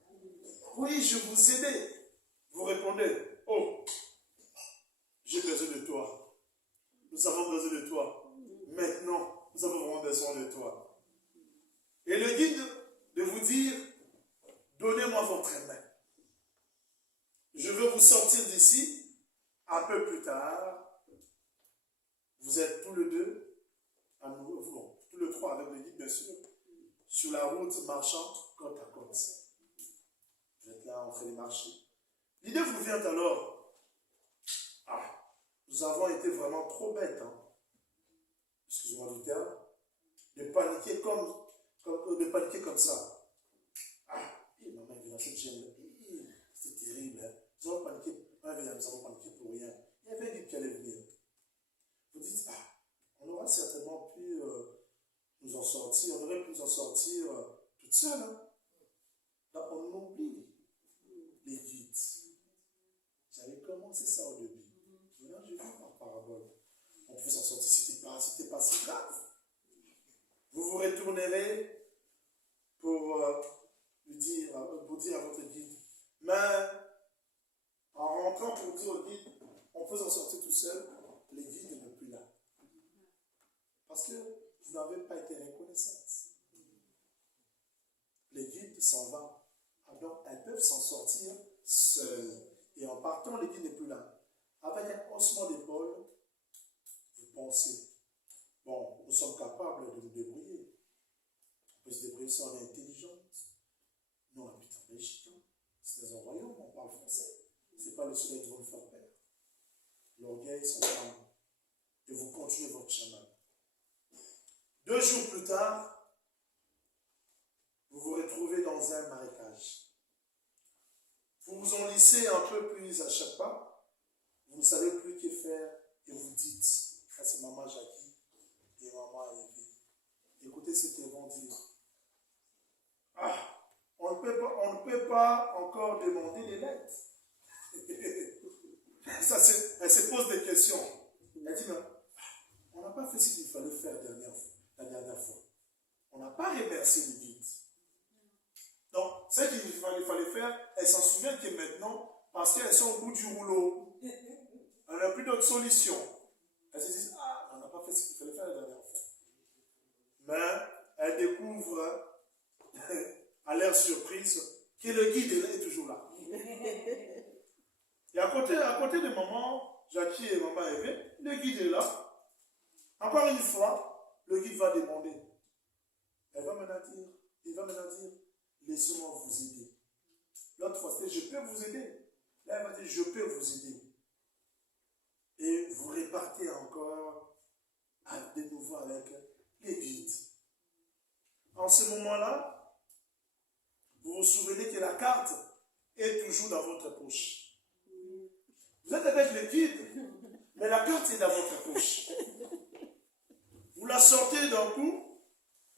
Oui, je vous aidais. Vous répondez, oh, j'ai besoin de toi. Nous avons besoin de toi. Maintenant, nous avons vraiment besoin de toi. Et le guide de vous dire, donnez-moi votre main. Je veux vous sortir d'ici. Un peu plus tard, vous êtes tous les deux, tous les trois avec le guide bien sûr, sur la route marchant côte à côte. Vous êtes là en train de marcher. L'idée vous vient alors, nous avons été vraiment trop bêtes, excusez-moi du terme, de paniquer comme ça. Maman est dans cette gêne. C'est terrible. Nous avons paniqué. Nous avons paniqué pour rien. Il y avait un guide qui allait venir. Vous dites, on aura certainement pu nous en sortir, on aurait pu nous en sortir toute seule. Là, on oublie les guides. J'avais commencé ça au début. Maintenant, je vais en parabole. On pouvait s'en sortir, c'était pas si grave. Vous vous retournerez pour dire à votre guide, mais en rentrant pour dire au guide, on peut s'en sortir tout seul, les guides n'est plus là. Parce que vous n'avez pas été reconnaissante. Les guides s'en vont. Donc, elles peuvent s'en sortir seules. Et en partant, le guide n'est plus là. Avec un haussement d'épaule, vous pensez, bon, nous sommes capables de nous débrouiller. On peut se débrouiller si on est intelligente. Nous, on habite en Belgique. C'est dans un royaume, on parle français. Ce n'est pas le soleil qui va nous faire peur. L'orgueil s'en va. Et vous continuez votre chemin. 2 jours plus tard, vous vous retrouvez dans un marécage. Vous vous enlissez un peu plus à chaque pas. Vous ne savez plus que faire. Et vous dites, ça c'est maman Jackie et maman Eve. Écoutez ce qu'ils vont dire. On ne peut pas encore demander des lettres. Elle se pose des questions. Elle dit, non, on n'a pas fait ce qu'il fallait faire la dernière fois. On n'a pas remercié le guide. Donc, ce qu'il fallait faire, elle s'en souvient que maintenant, parce qu'elles sont au bout du rouleau, elle n'a plus d'autre solution. Elle se dit, on n'a pas fait ce qu'il fallait faire la dernière fois. Mais elle découvre, à leur surprise, que le guide est toujours là. Et à côté de maman Jackie et maman Eve, le guide est là. Encore une fois, le guide va demander. Il va maintenant dire, laissez-moi vous aider. L'autre fois, c'était, je peux vous aider. Là, elle va dire, je peux vous aider. Et vous répartez encore de nouveau avec les guides. En ce moment-là, vous vous souvenez que la carte est toujours dans votre poche. Vous êtes avec le guide, mais la carte est dans votre poche. Vous la sortez d'un coup,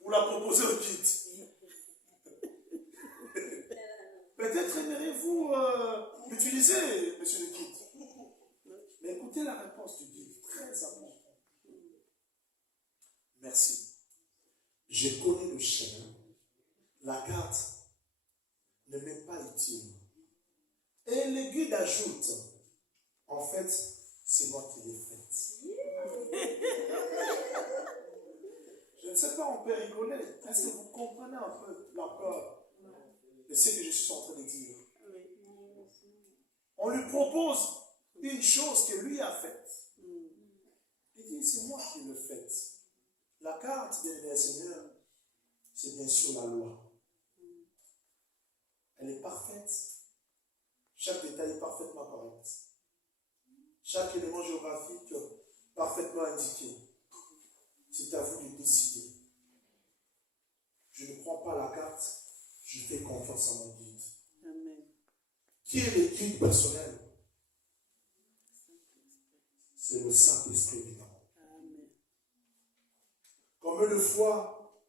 vous la proposez au guide. Peut-être aimeriez-vous l'utiliser, monsieur le guide. Mais écoutez la réponse du guide, très important. Merci. Je connais le chemin. La carte ne m'est pas utile. Et le guide ajoute, en fait, c'est moi qui l'ai faite. Je ne sais pas, on peut rigoler. Est-ce que vous comprenez un peu la peur de ce que je suis en train de dire? On lui propose une chose que lui a faite. Il dit, c'est moi qui l'ai faite. La carte des Seigneurs, c'est bien sûr la loi. Elle est parfaite. Chaque détail est parfaitement correct. chaque élément géographique parfaitement indiqué. C'est à vous de décider. Je ne prends pas la carte, je fais confiance à mon guide. Amen. Qui est le guide personnel? C'est le Saint-Esprit, évidemment. Amen. Combien de fois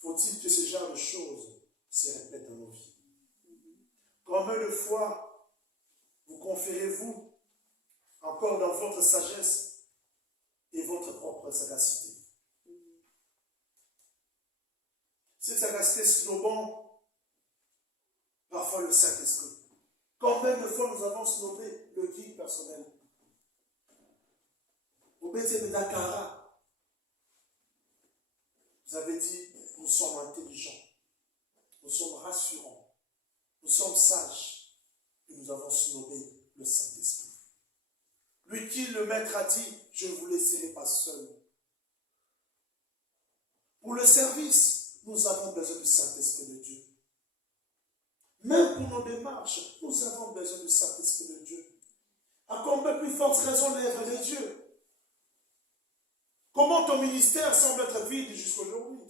faut-il que ce genre de choses se répètent dans nos vies? Combien de fois vous conférez-vous encore dans votre sagesse et votre propre sagacité? Cette sagacité snobant parfois le Saint-Esprit. Combien de fois nous avons snobé le guide personnel? Obédié de Dakara, vous avez dit, nous sommes intelligents, nous sommes rassurants, nous sommes sages, et nous avons snobé le Saint-Esprit. Lui qui, le Maître, a dit, je ne vous laisserai pas seul. Pour le service, nous avons besoin du Saint-Esprit de Dieu. Même pour nos démarches, nous avons besoin du Saint-Esprit de Dieu. À combien plus forte raison l'œuvre de Dieu? Comment ton ministère semble être vide jusqu'aujourd'hui?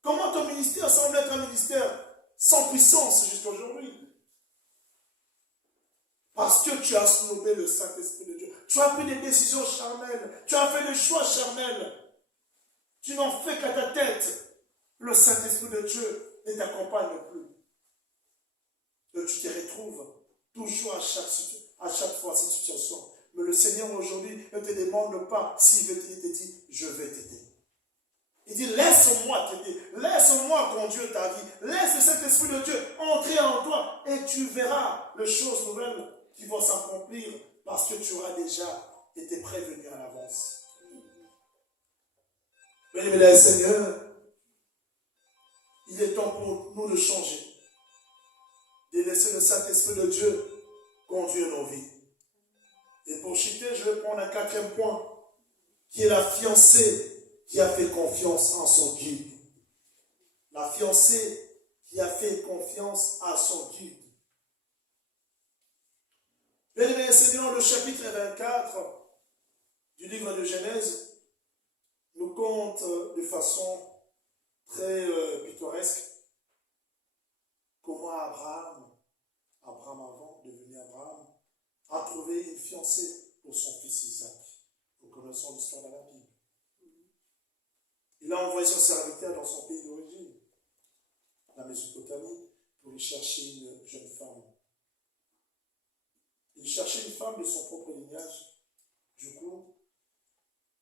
Comment ton ministère semble être un ministère sans puissance jusqu'aujourd'hui? Parce que tu as snobé le Saint-Esprit de Dieu. Tu as pris des décisions charnelles. Tu as fait des choix charnels. Tu n'en fais qu'à ta tête. Le Saint-Esprit de Dieu ne t'accompagne plus. Et tu te retrouves toujours à chaque fois cette situation. Mais le Seigneur aujourd'hui ne te demande pas s'il veut t'aider, il te dit, je vais t'aider. Il dit, laisse-moi t'aider, laisse-moi conduire ta vie, laisse cet esprit de Dieu entrer en toi et tu verras les choses nouvelles qui vont s'accomplir parce que tu auras déjà été prévenu à l'avance. Bien-aimé Seigneur, il est temps pour nous de changer, de laisser le Saint-Esprit de Dieu conduire nos vies. Et pour chuter, je vais prendre un quatrième point, qui est la fiancée qui a fait confiance en son guide. La fiancée qui a fait confiance à son guide. Bien-aimé Seigneur, le chapitre 24 du livre de Genèse nous conte de façon très pittoresque comment Abraham avant de devenir Abraham, a trouvé une fiancée pour son fils Isaac. Nous connaissons l'histoire de la Bible. Il a envoyé son serviteur dans son pays d'origine, la Mésopotamie, pour y chercher une jeune femme. Il cherchait une femme de son propre lignage. Du coup,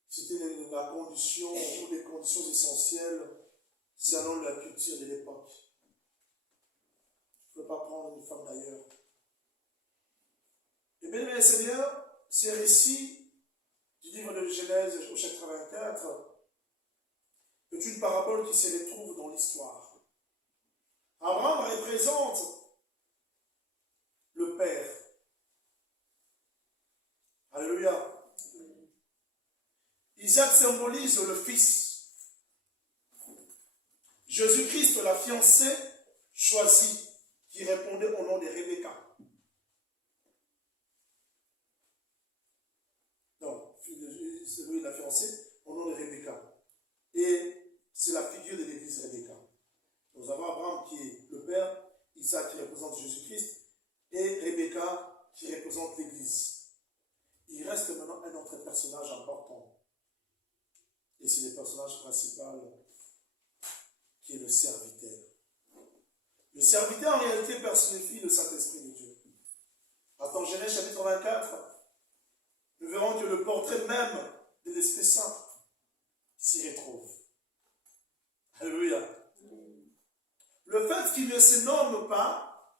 c'était la condition ou les conditions essentielles selon la culture de l'époque. Il ne faut pas prendre une femme d'ailleurs. Et bien, mes Seigneur, ces récits du livre de Genèse au chapitre 24 est une parabole qui se retrouve dans l'histoire. Abraham représente le Père. Alléluia. Isaac symbolise le Fils. Jésus-Christ, la fiancée choisie, qui répondait au nom de Rebecca. Non, c'est lui la fiancée au nom de Rebecca. Et c'est la figure de l'église Rebecca. Nous avons Abraham qui est le Père, Isaac qui représente Jésus-Christ, et Rebecca qui représente l'église. Il reste maintenant un autre personnage important. Et c'est le personnage principal qui est le serviteur. Le serviteur en réalité personnifie le Saint-Esprit de Dieu. Dans Genèse chapitre 24, nous verrons que le portrait même de l'Esprit Saint s'y retrouve. Alléluia. Le fait qu'il ne se nomme pas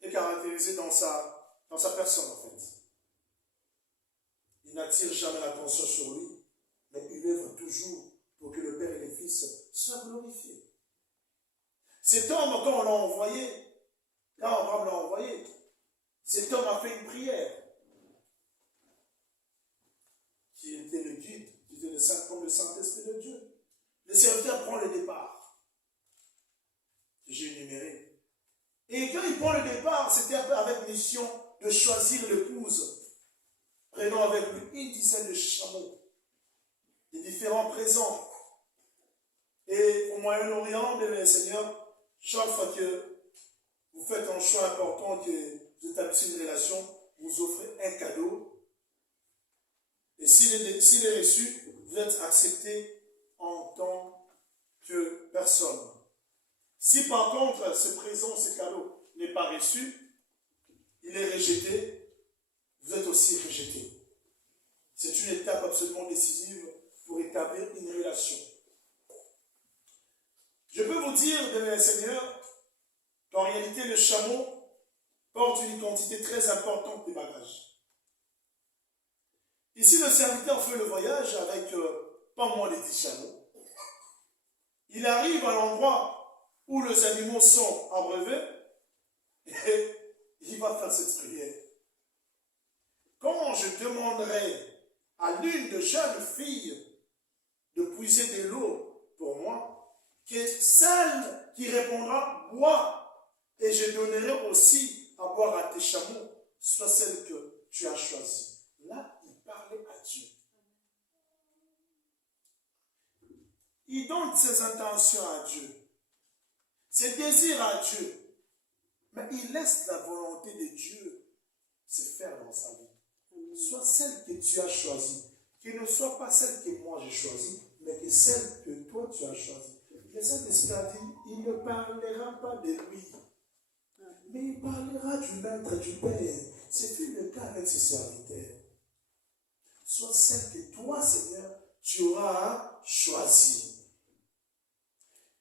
est caractérisé dans sa personne en fait. Il n'attire jamais l'attention sur lui, mais il œuvre toujours pour que le Père et le Fils soient glorifiés. Cet homme, quand on l'a envoyé, quand Abraham l'a envoyé, cet homme a fait une prière qui était le guide, qui était comme le Saint-Esprit de Dieu. Le serviteur prend le départ, que j'ai énuméré. Et quand il prend le départ, c'était avec mission de choisir l'épouse, prenant avec lui une dizaine de chameaux, des différents présents. Et au Moyen-Orient, bien Seigneur, chaque fois que vous faites un choix important, que vous établissez une relation, vous offrez un cadeau. Et s'il est reçu, vous êtes accepté en tant que personne. Si par contre, ce présent, ce cadeau n'est pas reçu, il est rejeté, vous êtes aussi rejeté. C'est une étape absolument décisive pour établir une relation. Je peux vous dire, bien Seigneur, qu'en réalité, le chameau porte une quantité très importante de bagages. Ici, le serviteur fait le voyage avec pas moins de 10 chameaux. Il arrive à l'endroit où les animaux sont abreuvés et il va faire cette prière. Quand je demanderai à l'une de jeunes filles de puiser de l'eau pour moi, que celle qui répondra « bois » et je donnerai aussi à boire à tes chameaux, soit celle que tu as choisie. Là, il parlait à Dieu. Il donne ses intentions à Dieu, ses désirs à Dieu, mais il laisse la volonté de Dieu se faire dans sa vie. Soit celle que tu as choisie, qui ne soit pas celle que moi j'ai choisie, mais que celle que toi tu as choisie. Le Saint-Esprit a dit, il ne parlera pas de lui, mais il parlera du Maître, du Père. C'est le cas avec ses serviteurs. Soit celle que toi, Seigneur, tu auras choisie.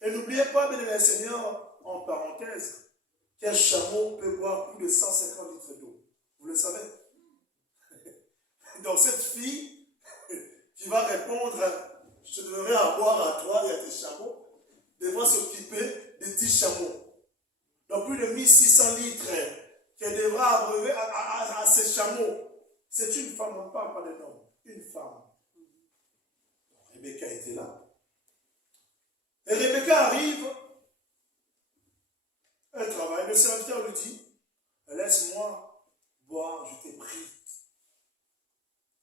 Et n'oubliez pas, bien Seigneur, en parenthèse, qu'un chameau peut boire plus de 150 litres d'eau. Vous le savez? Donc cette fille qui va répondre, je te donnerai à boire à toi et à tes chameaux, devra s'occuper de 10 chameaux. Donc plus de 1600 litres qu'elle devra abreuver à ces chameaux. C'est une femme, on ne parle pas d'un homme, une femme. Rebecca était là. Et Rebecca arrive, elle travaille, le serviteur lui dit, laisse-moi boire, je t'ai pris.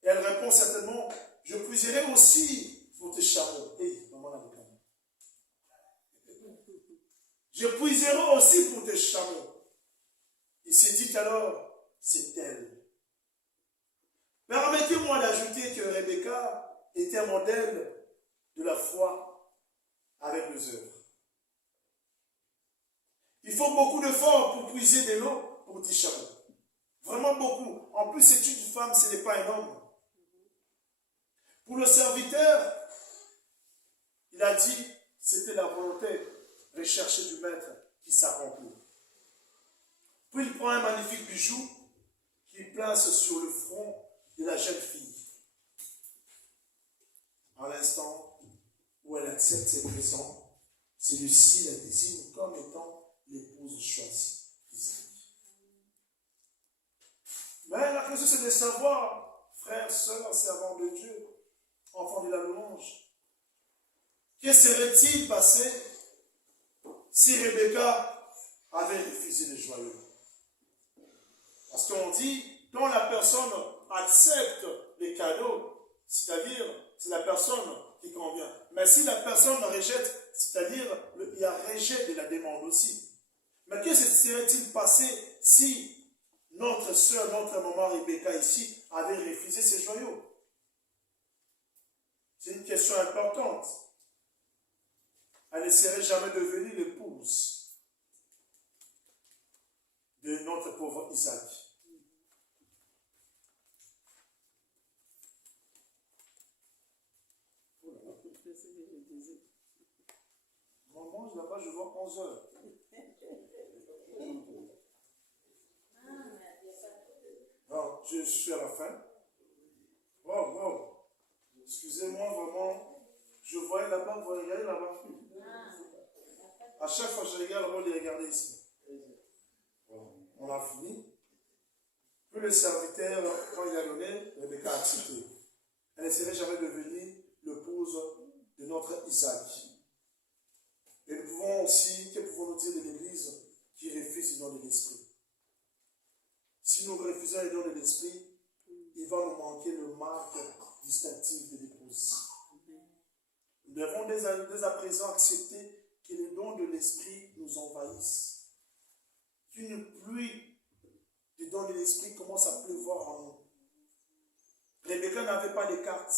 Et elle répond certainement, je puiserai aussi pour tes chameaux. Hey, maman a dit, je puiserai aussi pour tes chameaux. Il s'est dit alors, c'est elle. Permettez-moi d'ajouter que Rebecca était un modèle de la foi avec les œuvres. Il faut beaucoup d'efforts pour puiser de l'eau pour 10 chameaux. Vraiment beaucoup. En plus, c'est une femme, ce n'est pas un homme. Pour le serviteur, il a dit, c'était la volonté recherchée du maître qui s'accomplit. Puis il prend un magnifique bijou qu'il place sur le front de la jeune fille. À l'instant où elle accepte ses présents, celui-ci la désigne comme étant l'épouse choisie d'Isaac. Mais la question c'est de savoir, frères, sœurs, servants de Dieu, enfants de la louange, que serait-il passé si Rebecca avait refusé le joyau? Parce qu'on dit, quand la personne accepte les cadeaux, c'est-à-dire, c'est la personne qui convient. Mais si la personne rejette, c'est-à-dire, il y a rejet de la demande aussi. Mais que serait-il passé si notre soeur, notre maman Rebecca ici, avait refusé ces joyaux? C'est une question importante. Elle ne serait jamais devenue l'épouse de notre pauvre Isaac. On mange là-bas, je vois 11 heures. Non, je suis à la fin. Wow. Excusez-moi vraiment. Je voyais là-bas, vous regardez là-bas. À chaque fois que je regarde là-bas, les regarder ici. On a fini. Puis le serviteur, quand il a donné, Rebecca a accepté. Elle ne serait jamais devenue l'épouse de notre Isaac. Et nous pouvons aussi, que pouvons-nous dire de l'Église qui refuse le nom de l'Esprit? Si nous refusons les dons de l'esprit, il va nous manquer le marque distinctif de l'épouse. Nous devons dès à présent accepter que les dons de l'esprit nous envahissent. Qu'une pluie des dons de l'esprit commence à pleuvoir en nous. Rebecca n'avait pas de cartes.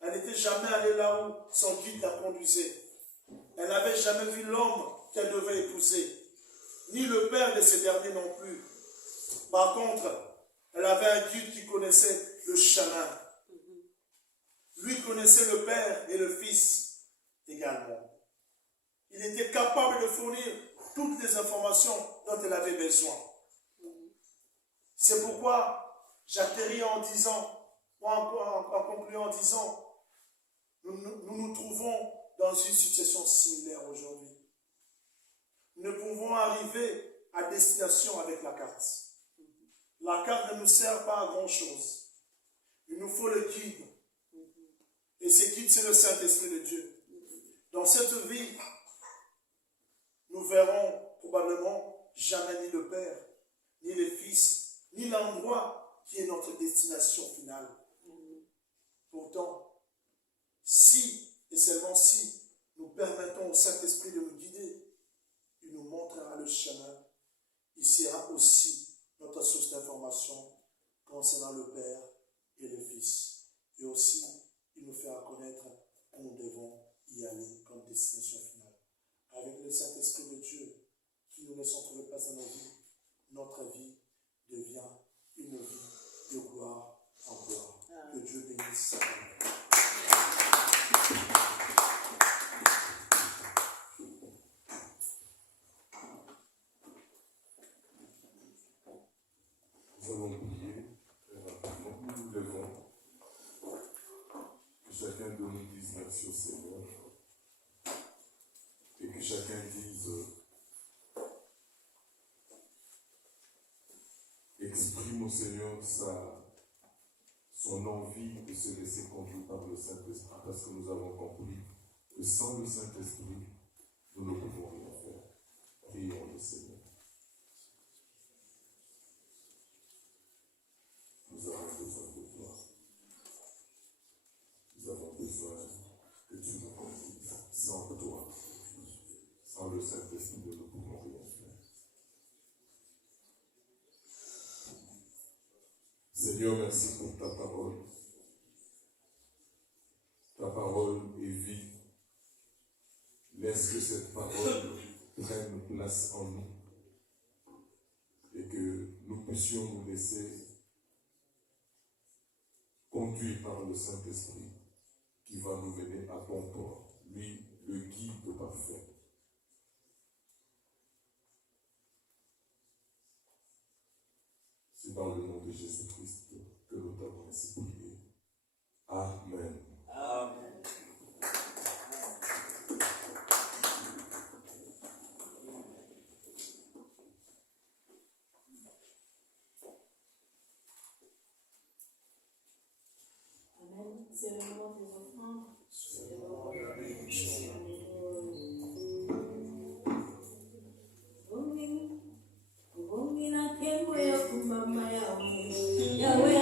Elle n'était jamais allée là où son guide la conduisait. Elle n'avait jamais vu l'homme qu'elle devait épouser, ni le père de ces derniers non plus. Par contre, elle avait un guide qui connaissait le chemin. Lui connaissait le père et le fils également. Il était capable de fournir toutes les informations dont elle avait besoin. C'est pourquoi j'atterris en disant, en concluant en disant, nous nous trouvons dans une situation similaire aujourd'hui. Nous pouvons arriver à destination avec la carte. La carte ne nous sert pas à grand-chose. Il nous faut le guide. Et ce guide, c'est le Saint-Esprit de Dieu. Dans cette vie, nous verrons probablement jamais ni le Père, ni le Fils, ni l'endroit qui est notre destination finale. Pourtant, si et seulement si nous permettons au Saint-Esprit de nous guider, il nous montrera le chemin. Il sera aussi notre source d'information concernant le Père et le Fils. Et aussi, il nous fera connaître où nous devons y aller comme destination finale. Avec le Saint-Esprit de Dieu qui nous laisse trouver place à nos vies, notre vie devient une vie de gloire en gloire. Que Dieu bénisse sa vie. Nous allons prier très rapidement. Nous nous levons. Que chacun de nous dise merci au Seigneur. Et que chacun dise, exprime au Seigneur son envie de se laisser conduire par le Saint-Esprit. Parce que nous avons compris que sans le Saint-Esprit, nous ne pouvons rien faire. Prions le Seigneur. Nous avons besoin de toi. Nous avons besoin que tu nous conduises. Sans toi, sans le Saint-Esprit, nous ne pouvons rien faire. Seigneur, merci pour ta parole. Ta parole est vie. Laisse que cette parole prenne place en nous et que nous puissions nous laisser conduire par le Saint-Esprit qui va nous mener à ton port, lui, le guide parfait. C'est dans le nom de Jésus-Christ que nous t'avons ainsi prié. Amen. Amen. C'est le moment des offrandes. C'est le moment de la bénédiction. Yahweh,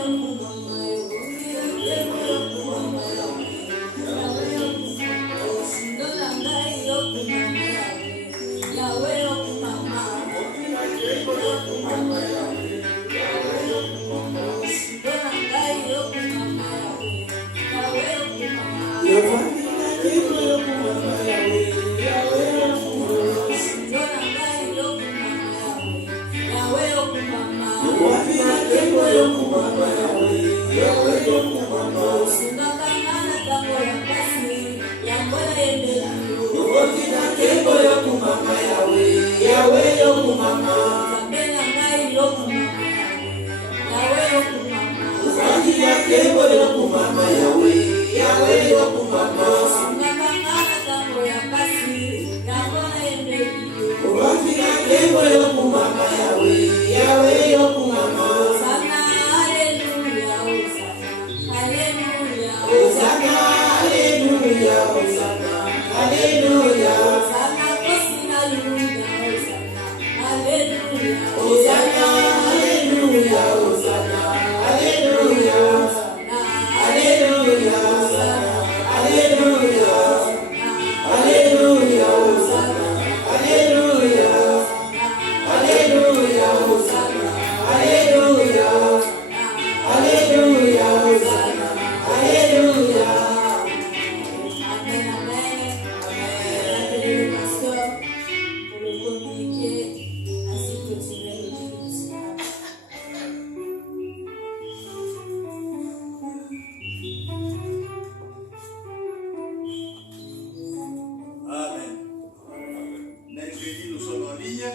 ligne.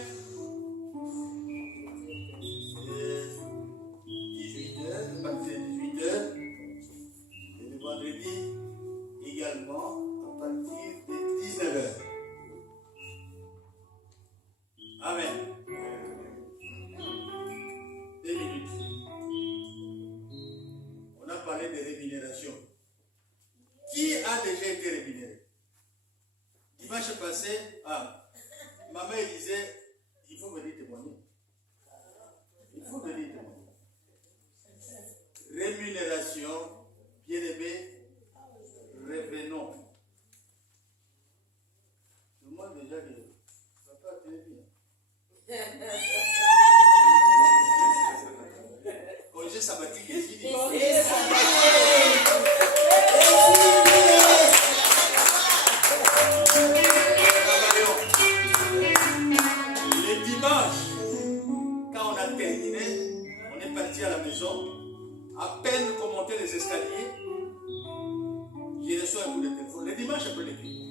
18h, le mardi 18h. Et le vendredi également à partir de 19h. Amen. 2 minutes. On a parlé de rémunération. Qui a déjà été rémunéré? Dimanche passé, maman disait, il faut venir témoigner. Il faut venir témoigner. Rémunération, bien-aimé, revenons. Tout le monde déjà dit, papa, tu es bien. Congé sabbatique est fini. Le dimanche, quand on a terminé, on est parti à la maison. À peine qu'on montait les escaliers, j'ai reçu un coup de téléphone. Le dimanche après le culte.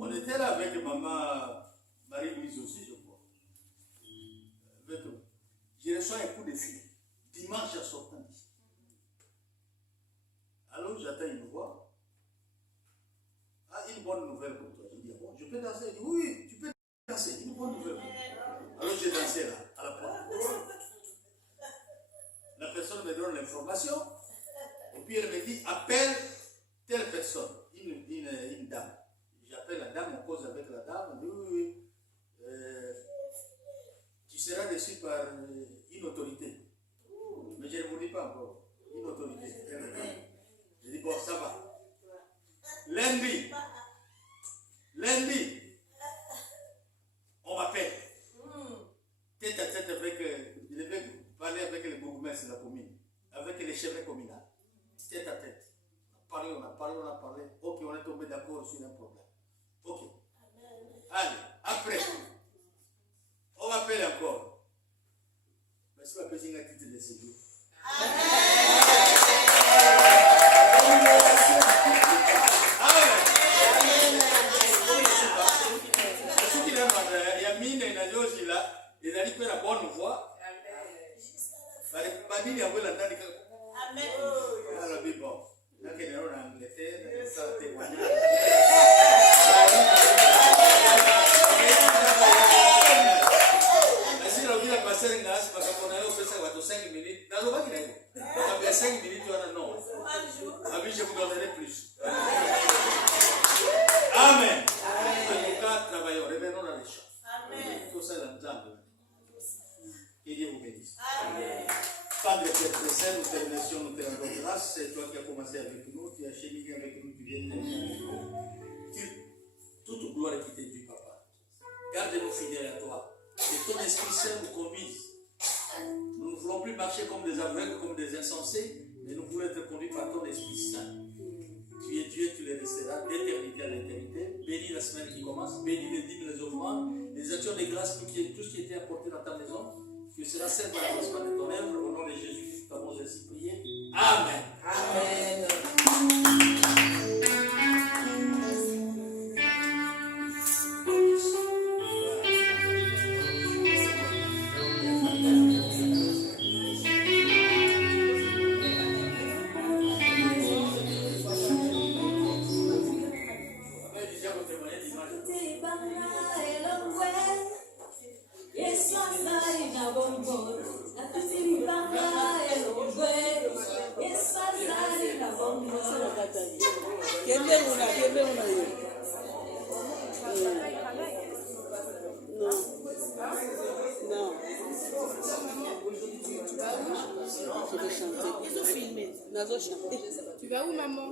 On était là avec maman Marie-Louise aussi, je crois. J'ai reçu un coup de fil. Dimanche à sortant d'ici. Alors j'attends une voix. Ah, une bonne nouvelle pour toi. Je dis, bon, je peux danser? Il dit, oui, tu peux danser. Une bonne nouvelle. Alors j'ai dansé là, à la porte. La personne me donne l'information. Et puis elle me dit, appelle telle personne, une dame. J'appelle la dame, on cause avec la dame. Elle dit, oui. Tu seras reçu par une autorité. Mais je ne vous dis pas encore. Une autorité. Je dis, bon, ça va. Lundi, on m'appelle. Tête à tête avec, je devais parler avec les bourgmestres de la commune, avec les chefs communaux. Tête à tête. On a parlé. Ok, on est tombé d'accord sur un problème. Ok. Allez, après, on m'appelle encore. Mais c'est pas besoin d'un titre de séjour. Il y a mine et najosi là, ils allaient faire la bonne voix. Badini a voulu l'entendre. Amen. Alors, bon, là, qu'il y a en Angleterre, ça témoigne. Si la vie a passé un gaz, parce qu'on a eu 5 minutes, dans le bas, il y a 5 minutes, non. Ah oui, je vous donnerai plus. Amen. En tout cas, travaillons, revenons dans les champs. Amen. Tout ça, l'ensemble. Que Dieu vous bénisse. Amen. Padre Père Saint, nous te remercions, nous te rendons grâce. C'est toi qui as commencé avec nous, tu as cheminé avec nous, tu viens terminer avec nous. Toute gloire qui t'est due, Papa. Garde-nous fidèles à toi. Que ton Esprit Saint nous conduise. Nous ne voulons plus marcher comme des aveugles, comme des insensés, mais nous voulons être conduits par ton Esprit Saint. Tu es Dieu, tu le resteras d'éternité à l'éternité. Bénis la semaine qui commence, bénis les dîmes, les offrandes, les actions de grâce, tout ce qui était apporté dans ta maison. Que cela serve à l'avancement de ton œuvre. Au nom de Jésus, nous avons ainsi prié. Amen. Amen. Tu vas où, maman?